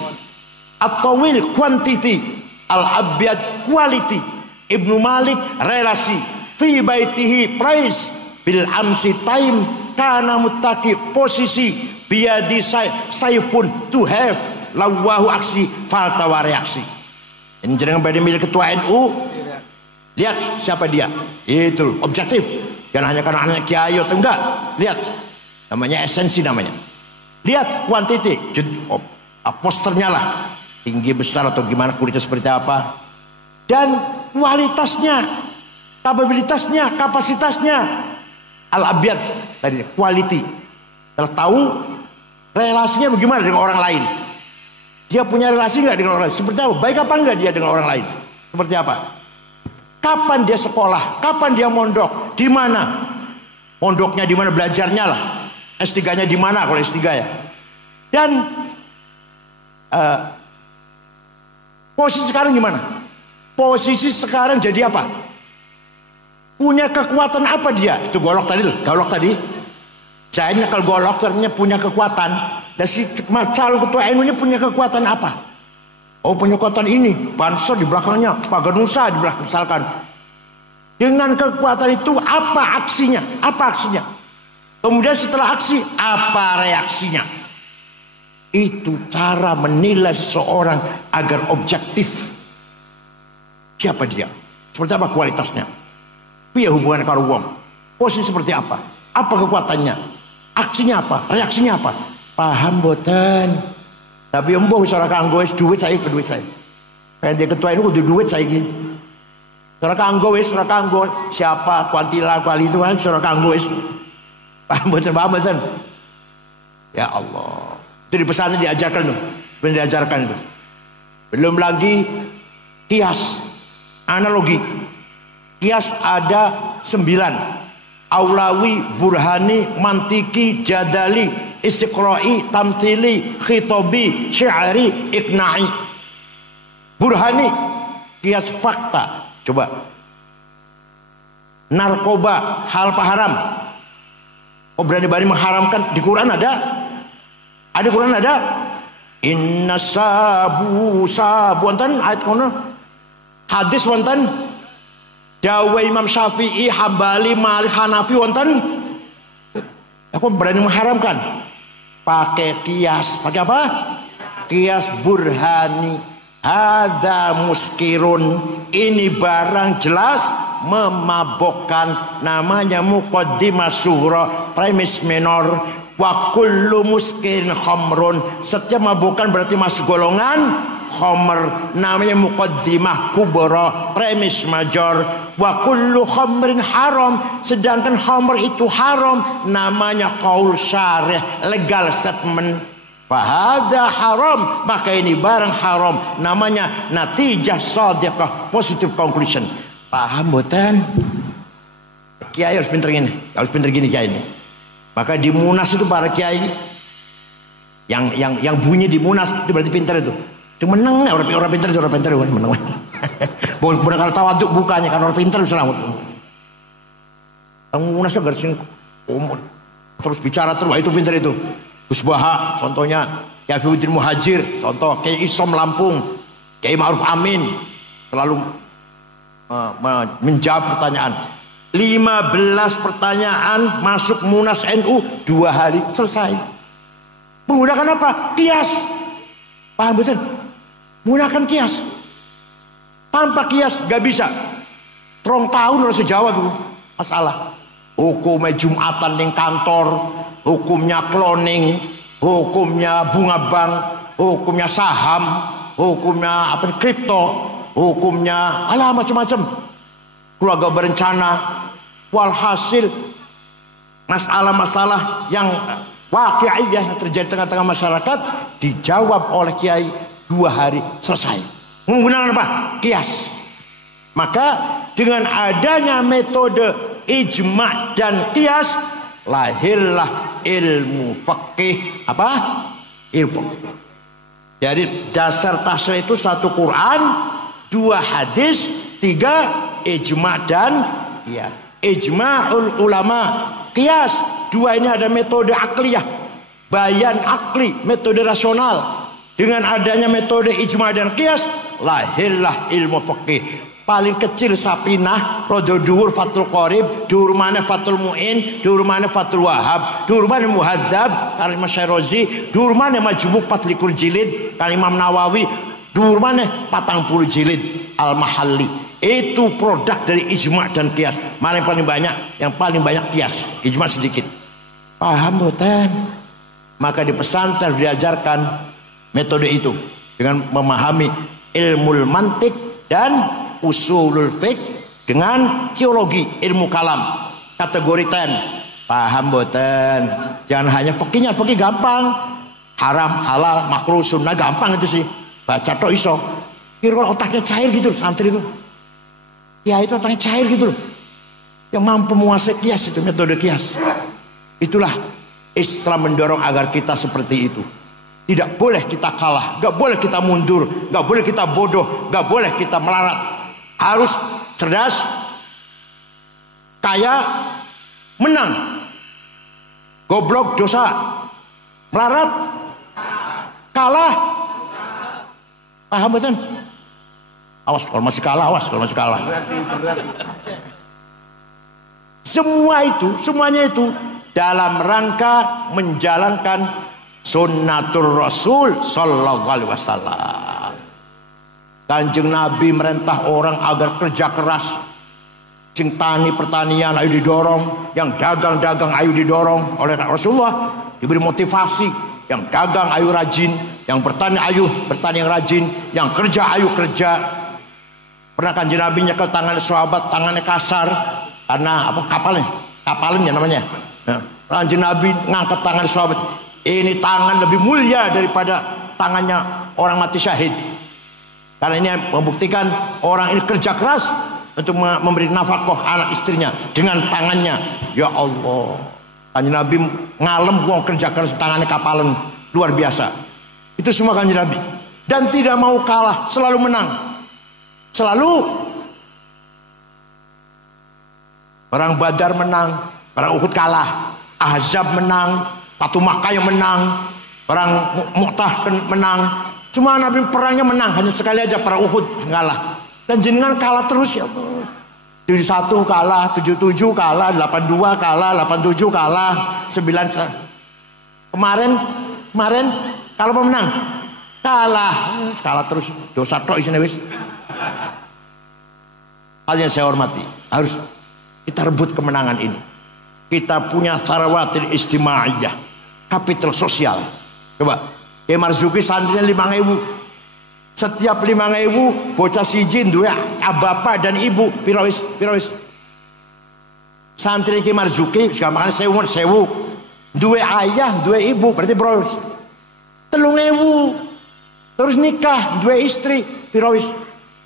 at-tawil quantity, al-abyad quality, Ibnu Malik relasi, fi baitihi price, bil amsi time kana muttaqi posisi biadi saifun to have lawahu aksi faltawa reaksi. Ini jangan pada milik ketua NU. Lihat siapa dia. Itu objektif. Jangan hanya karena anak kiai atau enggak. Lihat. Namanya esensi namanya. Lihat kuantiti. Posternya lah. Tinggi besar atau gimana, kulitnya seperti apa. Dan kualitasnya, kapabilitasnya, kapasitasnya. Al-abiyad tadi quality. Telah tahu relasinya bagaimana dengan orang lain. Dia punya relasi nggak dengan orang lain? Seperti apa? Baik apa enggak dia dengan orang lain? Seperti apa? Kapan dia sekolah? Kapan dia mondok? Di mana? Mondoknya di mana? Belajarnya lah. S3-nya di mana kalau S3 ya? Dan posisi sekarang gimana? Posisi sekarang jadi apa? Punya kekuatan apa dia? Itu golok tadi. Jahitnya kalau golok ternyata punya kekuatan. Dan si calon ketua NU ini punya kekuatan apa? Oh, punya kekuatan ini, Banser di belakangnya, Pagar Nusa di belakang misalkan. Dengan kekuatan itu apa aksinya? Apa aksinya? Kemudian setelah aksi, apa reaksinya? Itu cara menilai seseorang agar objektif. Siapa dia? Seperti apa kualitasnya? Piye hubungan karo wong? Posisi seperti apa? Apa kekuatannya? Aksinya apa? Reaksinya apa? Paham boten? Tapi embuh wis ora kanggo wis duit saya. Kayak dia ketua ini kudu duit saiki. Ora kanggo wis ora kanggo. Siapa kuantila kuali itu kan ora kanggo wis. Paham boten? Ya Allah. Itu di pesantren diajarkan tuh. Benar diajarkan itu. Belum lagi kias, analogi. Kias ada 9. Aulawi, burhani, mantiki, jadali, istiqra'i, tamthili, khitobi, syi'ari, iqna'i. Burhani, kias fakta. Coba. Narkoba, hal haram. Oh, berani-berani mengharamkan. Di Quran ada? Ada Quran ada? Inna sabu wonten ayat kono. Hadis wonten. Dawa Imam Syafi'i, Hambali, Malik, Hanafi wonten. Aku berani mengharamkan. Pakai kias. Pakai apa? Kias burhani. Ada muskirun. Ini barang jelas memabokkan. Namanya muqaddimah sughra, premis minor. Wa kullu muskirin khamrun. Setiap mabukkan berarti masuk golongan khamr. Namanya muqaddimah kubra, premis major. Wa kullu khamrin haram. Sedangkan khamr itu haram. Namanya qaul syarih, legal statement. Fahada haram. Maka ini barang haram. Namanya natijah shadiqah, positive conclusion. Paham boten? Kiai harus pinter gini. Harus pinter gini kiai ini. Maka di Munas itu para kiai yang bunyi di Munas itu berarti pintar itu. Cuma menang orang pintar itu menang. Bukan kalau tawaduk bukannya kan orang pintar selamat. Yang Munas itu garis terus bicara terus itu pintar itu. Gus Baha contohnya, Kiai Fiuddin Muhajir contoh, Kiai Isom Lampung, Kiai Ma'ruf Amin selalu menjawab pertanyaan. 15 pertanyaan masuk Munas NU 2 hari selesai. Menggunakan apa? Kias. Paham betul? Menggunakan kias. Tanpa kias gak bisa. Terong tahun harus jawab tuh masalah. Hukumnya Jumatan di kantor, hukumnya cloning, hukumnya bunga bank, hukumnya saham, hukumnya apa kripto, hukumnya alah macam-macam. Keluarga berencana, walhasil masalah-masalah yang waqi'iyah yang terjadi tengah-tengah masyarakat dijawab oleh kiai 2 hari selesai. Menggunakan apa? Kias. Maka dengan adanya metode ijma' dan kias lahirlah ilmu fikih. Apa? Ilmu. Jadi dasar tahsil itu 1 Quran, 2 hadis, 3 ijma' dan kias. Ijma'ul ulama, kias. 2 ini ada metode akliyah, bayan akli, metode rasional. Dengan adanya metode ijma' dan kias lahirlah ilmu fikih. paling kecil Sapinah, rodo dhuwur Fathul Qorib, dhuwur maneh Fathul Mu'in, dhuwur maneh Fathul Wahhab, dhuwur maneh Muhadzab karya Imam Syairozi, dhuwur maneh Majmu' 24 jilid karya Imam Nawawi, dhuwur maneh 40 jilid Al-Mahalli. Itu produk dari ijma' dan qiyas. Mana yang paling banyak? Yang paling banyak qiyas, ijma' sedikit. Paham boten? Maka di pesantren diajarkan metode itu dengan memahami ilmu mantik dan usulul fiqh dengan teologi ilmu kalam kategori 10. Paham boten? Jangan hanya fikihnya, fikih gampang, haram halal makruh sunnah gampang itu sih, baca tok iso. Kira otaknya cair gitu santri itu ya, itu otaknya cair gitu loh, yang mampu menguasai kias, itu metode kias. Itulah Islam mendorong agar kita seperti itu. Tidak boleh kita kalah, gak boleh kita mundur, gak boleh kita bodoh, gak boleh kita melarat. Harus cerdas, kaya, menang. Goblok dosa, melarat, kalah. Paham betul? Awas kalau masih kalah, awas kalau masih kalah. Semuanya itu dalam rangka menjalankan sunnatur Rasul sallallahu alaihi wasallam. Kanjeng Nabi merintah orang agar kerja keras. Sing tani pertanian ayo didorong, yang dagang ayo didorong oleh Rasulullah, diberi motivasi. Yang dagang ayo rajin, yang bertani ayo bertani yang rajin, yang kerja ayo kerja. Pernah Kanjeng Nabi nyekel tangan sahabat, tangannya kasar karena apa, kapalnya namanya. Nah, Kanjeng Nabi ngangkat tangan sahabat, ini tangan lebih mulia daripada tangannya orang mati syahid. Karena ini membuktikan orang ini kerja keras untuk memberi nafkah anak istrinya dengan tangannya. Ya Allah, Kanjeng Nabi ngalem wong kerja keras tangannya kapalan luar biasa. Itu semua Kanjeng Nabi, dan tidak mau kalah, selalu menang. Selalu perang Badar menang, perang Uhud kalah, Ahzab menang, Fatu Makkah yang menang, perang Mu'tah menang. Semua Nabi perangnya menang, hanya sekali aja perang Uhud kalah. Dan jenengan kalah terus ya Allah. 71 kalah, 77 kalah, 82 kalah, 87 kalah, 9 kemarin kalau pemenang kalah terus, dosa tok isine wis. Hal yang saya hormati, harus kita rebut kemenangan ini. Kita punya sarawatil istimaiyah, kapital sosial. Coba Kiai Marzuki santrinya 5.000. Setiap 5.000 bocah siji duwe bapak dan ibu pirawis. Santri Kiai Marzuki gampangane sewu. Duwe ayah, duwe ibu, berarti pirawis. 3.000. Terus nikah, duwe istri, pirawis.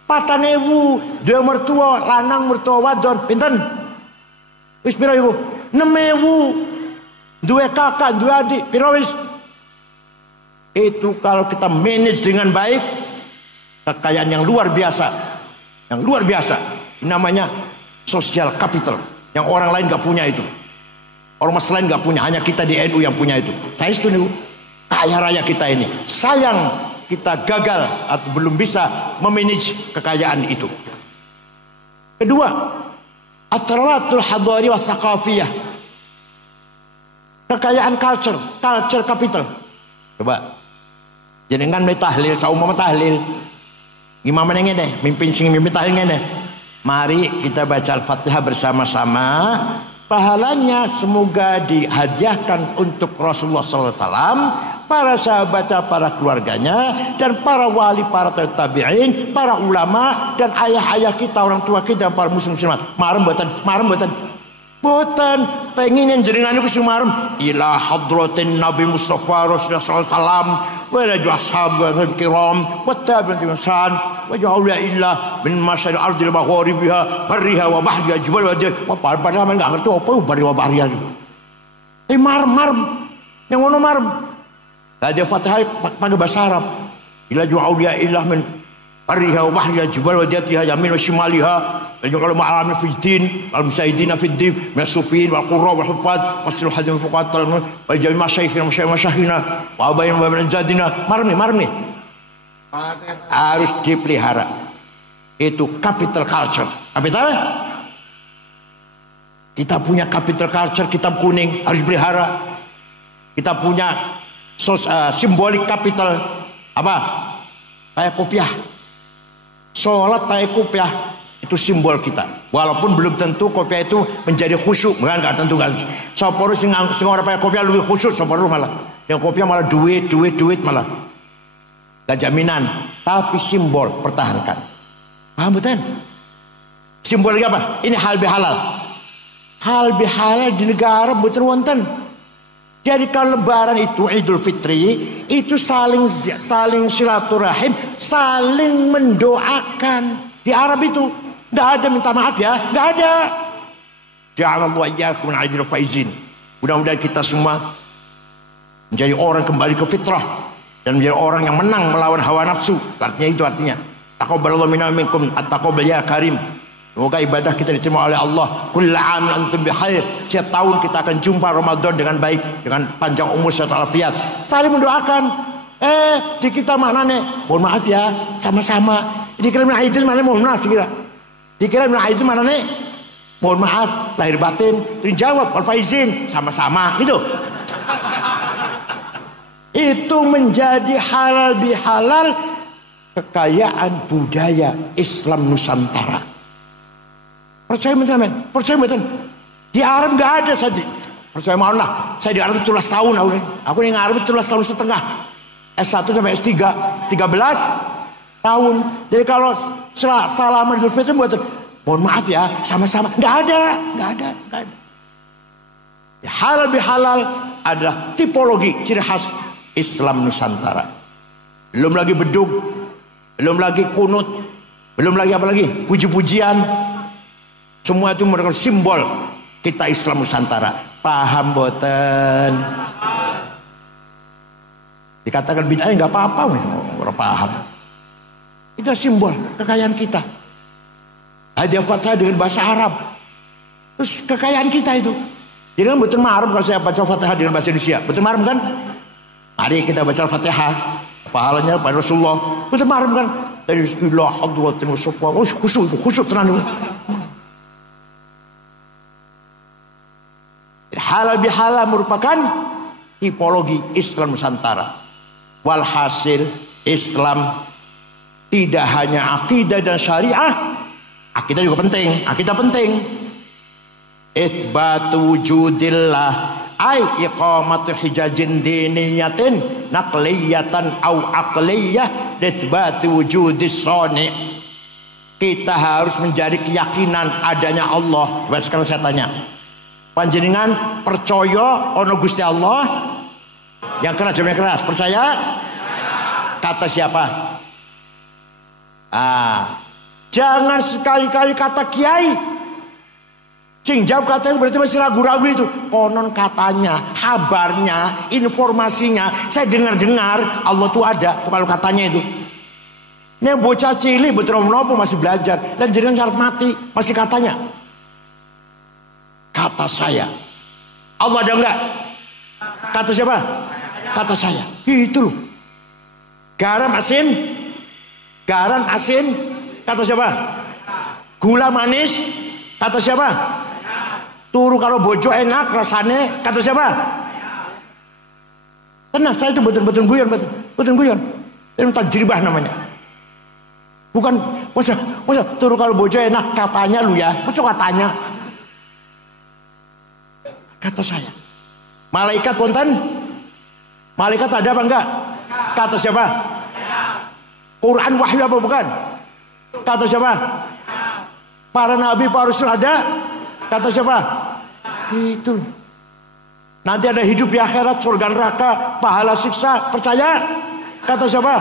4.000, duwe mertua lanang, mertua wadon, pinten? Wis pira ibu? 6.000. Duwe kakak, duwe adik, pirawis. Itu kalau kita manage dengan baik, kekayaan yang luar biasa, ini namanya social capital, yang orang lain gak punya itu, orang lain gak punya, hanya kita di NU yang punya itu. Saya setuju, kaya raya kita ini. Sayang kita gagal atau belum bisa memanage kekayaan itu. Kedua, at-tarawatul hadari wa thaqafiyah, kekayaan culture capital. Coba jenengan tahlil, saumpama tahlil gimana ngene, mimpin tahlil ngene. Mari kita baca Al-Fatihah bersama-sama. Pahalanya semoga dihadiahkan untuk Rasulullah SAW, para sahabatnya, para keluarganya, dan para wali, para tabi'in, para ulama, dan ayah-ayah kita, orang tua kita, para muslimat. Marem boten pengen yang jenengan iku sumarem ila hadratin Nabi Mustafa Rasulullah sallallahu alaihi wasallam wa ila ashabul kiram wa tabi'in ihsan wa ja'ala illa min masyari ardil magharibiha barriha wa bahriha jibal wa padahal enggak ngerti apa barriha wa bahriha. Marem yang ngono marem. Ada Fatihah pakai bahasa Arab. Ila ja'ala illa min barriha wa bahriha jibal wa jatiha yamin wa shimaliha. Kalau ma'alamin fiddin, al-musayidina fiddin, minasufiin, wal-qurra, wal-hufad, wasil hadim, fuqatal, wal-jami masyayikhina, masyayikhina, wa-abayin, wa-abin zadina, marmi. Harus dipelihara. Itu capital culture. Capital? Kita punya capital culture, kitab kuning harus dipelihara. Kita punya simbolik capital apa? Kayak kopiah. Sholat pakai kopiah itu simbol kita. Walaupun belum tentu kopiah itu menjadi khusyuk, bukan nggak tentu kan. Soporo sing orang pakai kopiah lebih khusyuk, soporo malah. Yang kopiah malah duit malah. Gak jaminan, tapi simbol pertahankan. Paham betul? Simbolnya apa? Ini hal bihalal. Hal bihalal di negara betul wonten. Jadi kalau lebaran itu Idul Fitri itu saling silaturahim, saling mendoakan. Di Arab itu nggak ada minta maaf ya, nggak ada. Ja'alallahu iyyakum min ajril faizin. Mudah-mudahan kita semua menjadi orang kembali ke fitrah dan menjadi orang yang menang melawan hawa nafsu. Artinya itu artinya. Taqabbalallahu minna minkum at-taqabbal ya karim. Semoga ibadah kita diterima oleh Allah. Kullu 'amin antum bi khair. Setiap tahun kita akan jumpa Ramadan dengan baik, dengan panjang umur serta afiat. Saling mendoakan. Di kita maknanya, mohon maaf ya, sama-sama. Dikira min aidil maknanya mohon maaf dikira. Dikira min aidil maknanya mohon maaf lahir batin. Dijawab wal faizin, sama-sama gitu. Itu menjadi halal bihalal kekayaan budaya Islam Nusantara. Percaya betul, percaya betul. Di Arab nggak ada saja. Percaya mohon lah. Saya di Arab 13 tahun aku di Arab 13 tahun setengah. S1 sampai S3 13 tahun. Jadi kalau salaman Idul Fitri buat mohon maaf ya, sama-sama. Nggak ada. Halal bihalal adalah tipologi ciri khas Islam Nusantara. Belum lagi beduk, belum lagi kunut, belum lagi apa lagi? Puji-pujian. Semua itu merupakan simbol kita Islam Nusantara. Paham boten? Dikatakan bid'ah nggak apa-apa, orang paham. Itu simbol kekayaan kita. Hadiah Fatihah dengan bahasa Arab. Terus kekayaan kita itu. Jadi kan betul ma'aruf kalau saya baca Fatihah dengan bahasa Indonesia. Betul ma'aruf kan? Mari kita baca Fatihah. Pahalanya pada Rasulullah. Betul ma'aruf kan? Dari Bismillahirrahmanirrahim. Khusyuk tenang. Halal bihalal merupakan tipologi Islam Nusantara. Walhasil Islam tidak hanya akidah dan syariah, akidah juga penting. Akidah penting. Itsbatu wujudillah ay iqamatu hijajin diniyatin naqliyatan au aqliyah itsbatu wujudis sani. Kita harus menjadi keyakinan adanya Allah. Coba sekarang saya tanya, panjenengan percaya ono Gusti Allah? Yang keras, jawabnya keras. Percaya? Kata siapa? Jangan sekali-kali kata kiai. Sing jawab katanya berarti masih ragu-ragu itu. Konon katanya, kabarnya, informasinya, saya dengar-dengar Allah tuh ada. Tuh kalau katanya itu. Ini bocah cilik betul nopo masih belajar dan jangan syarat mati masih katanya. Kata saya. Allah ada enggak? Kata siapa? Kata saya. Itu loh. Garam asin. Garam asin. Kata siapa? Gula manis. Kata siapa? Turu kalau bojo enak rasanya. Kata siapa? Tenang, saya itu betul-betul guyon. Betul guyon. Itu tajribah namanya. Bukan, masa turu kalau bojo enak katanya lu ya. Masa katanya? Kata saya. Malaikat ponten? Malaikat ada apa enggak? Kata siapa? Quran wahyu apa bukan? Kata siapa? Para nabi, para rasul ada? Kata siapa? Itu. Nanti ada hidup di akhirat, surga neraka, pahala siksa, percaya? Kata siapa?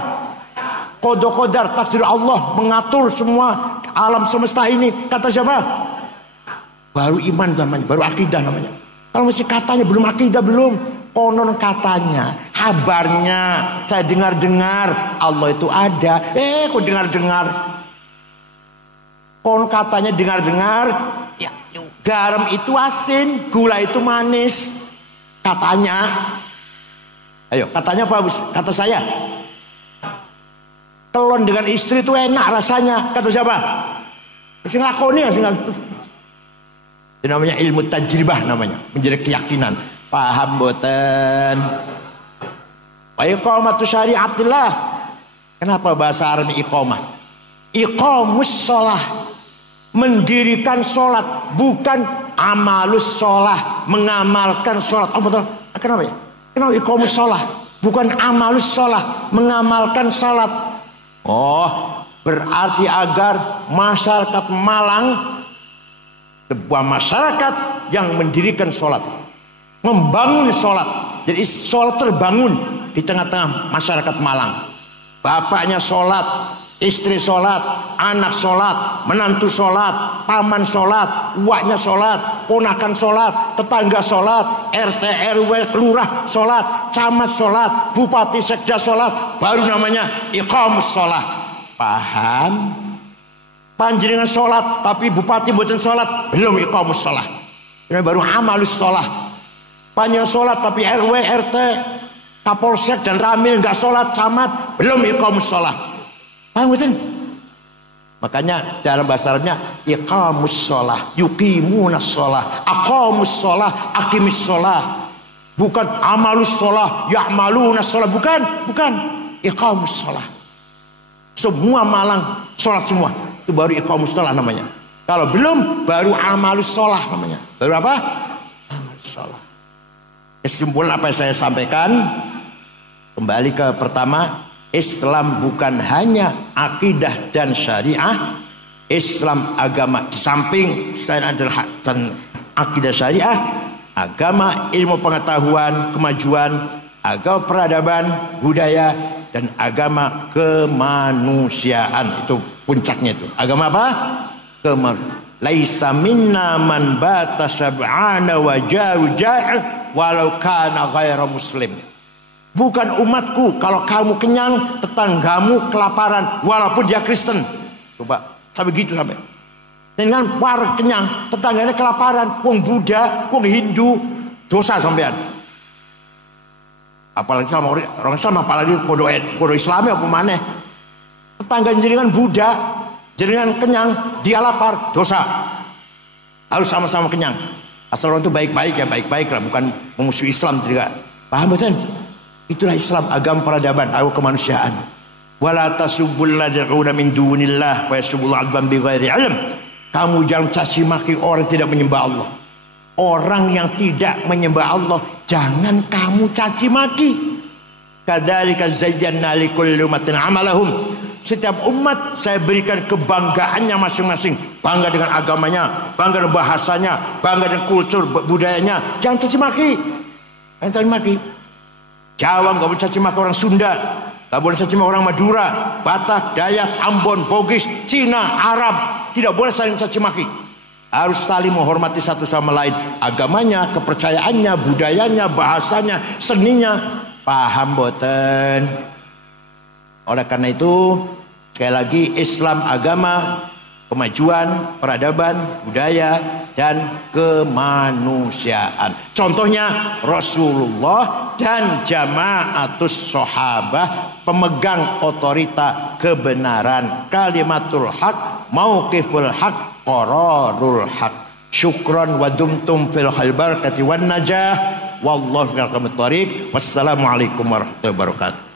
Qada qadar, takdir Allah mengatur semua alam semesta ini. Kata siapa? Baru iman namanya, baru akidah namanya. Kalau masih katanya belum akidah, belum. Konon katanya, kabarnya, saya dengar-dengar Allah itu ada. Kok dengar-dengar? Konon katanya dengar-dengar, ya, garam itu asin, gula itu manis. Katanya. Ayo, katanya apa? Kata saya. Kelon dengan istri itu enak rasanya. Kata siapa? Sing lakoni ya sing. Itu namanya ilmu tajribah namanya, menjadi keyakinan. Paham boten? Wa iqamatu syariatillah. Kenapa bahasa Arab iqamah? Iqamus shalah, mendirikan sholat, bukan amalus sholah, mengamalkan sholat. Oh betul. Kenapa ya? Kenapa iqamus shalah? Bukan amalus sholah, mengamalkan sholat. Oh, berarti agar masyarakat Malang, sebuah masyarakat yang mendirikan sholat, membangun sholat. Jadi sholat terbangun di tengah-tengah masyarakat Malang. Bapaknya sholat, istri sholat, anak sholat, menantu sholat, paman sholat, uaknya sholat, ponakan sholat, tetangga sholat, RT RW lurah sholat, camat sholat, bupati sekda sholat, baru namanya iqamus sholat. Paham? Panjenengan sholat tapi bupati mboten sholat, belum iqamus sholat. Ini baru amalus sholat. Panjenengan sholat tapi RW RT Kapolsek dan Ramil nggak sholat, camat, belum iqamus sholat. Paham betul? Makanya dalam bahasa Arabnya iqamus sholat, yuqimunas sholat, aqamus sholat, aqimis sholat. Bukan amalus sholat, ya'malunas sholat, bukan iqamus sholat. Semua Malang sholat semua. Itu baru iqamus sholat namanya. Kalau belum, baru amalus sholat namanya. Baru apa? Amalus sholat. Kesimpulan apa yang saya sampaikan, kembali ke pertama, Islam bukan hanya akidah dan syariah. Islam agama, di samping selain adalah akidah syariah, agama, ilmu pengetahuan, kemajuan, agama peradaban, budaya, dan agama kemanusiaan. Itu puncaknya itu. Agama apa? Laisa minna man bata sab'ana wa jaru ja'i walau kana ghaira muslim. Bukan umatku kalau kamu kenyang, tetanggamu kelaparan walaupun dia Kristen. Coba sampai gitu sampai. Dengan war kenyang, tetangganya kelaparan, wong Buddha, wong Hindu, dosa sampean. Apalagi sama orang Islam, apalagi podo Islami apa maneh. Tetangga jenengan Buddha, jenengan kenyang, dia lapar, dosa. Harus sama-sama kenyang. Asal orang itu baik-baik ya baik-baik lah, bukan memusuhi Islam juga. Paham betul? Itulah Islam, agama peradaban, agama kemanusiaan. Wala tasubbul lad'una min dunillah fa yasubbul adban bighairi ilm. Kamu jangan caci maki orang tidak menyembah Allah. Orang yang tidak menyembah Allah jangan kamu caci maki. Kadzalika zayyana likulli ummatin amalahum. Setiap umat saya berikan kebanggaannya masing-masing. Bangga dengan agamanya, bangga dengan bahasanya, bangga dengan kultur budayanya. Jangan caci maki. Jangan caci maki. Jawa nggak boleh caci maki orang Sunda, nggak boleh caci maki orang Madura, Batak, Dayak, Ambon, Bugis, Cina, Arab. Tidak boleh saling caci maki. Harus saling menghormati satu sama lain. Agamanya, kepercayaannya, budayanya, bahasanya, seninya. Paham boten? Oleh karena itu, sekali lagi Islam agama kemajuan, peradaban, budaya, dan kemanusiaan. Contohnya Rasulullah dan jamaatus sahabah, pemegang otorita kebenaran, kalimatul haq, mauqiful haq, qararul haq. Syukran wa dumtum fil khair barakati wan najah. Wallahu a'lam. Wassalamualaikum warahmatullahi wabarakatuh.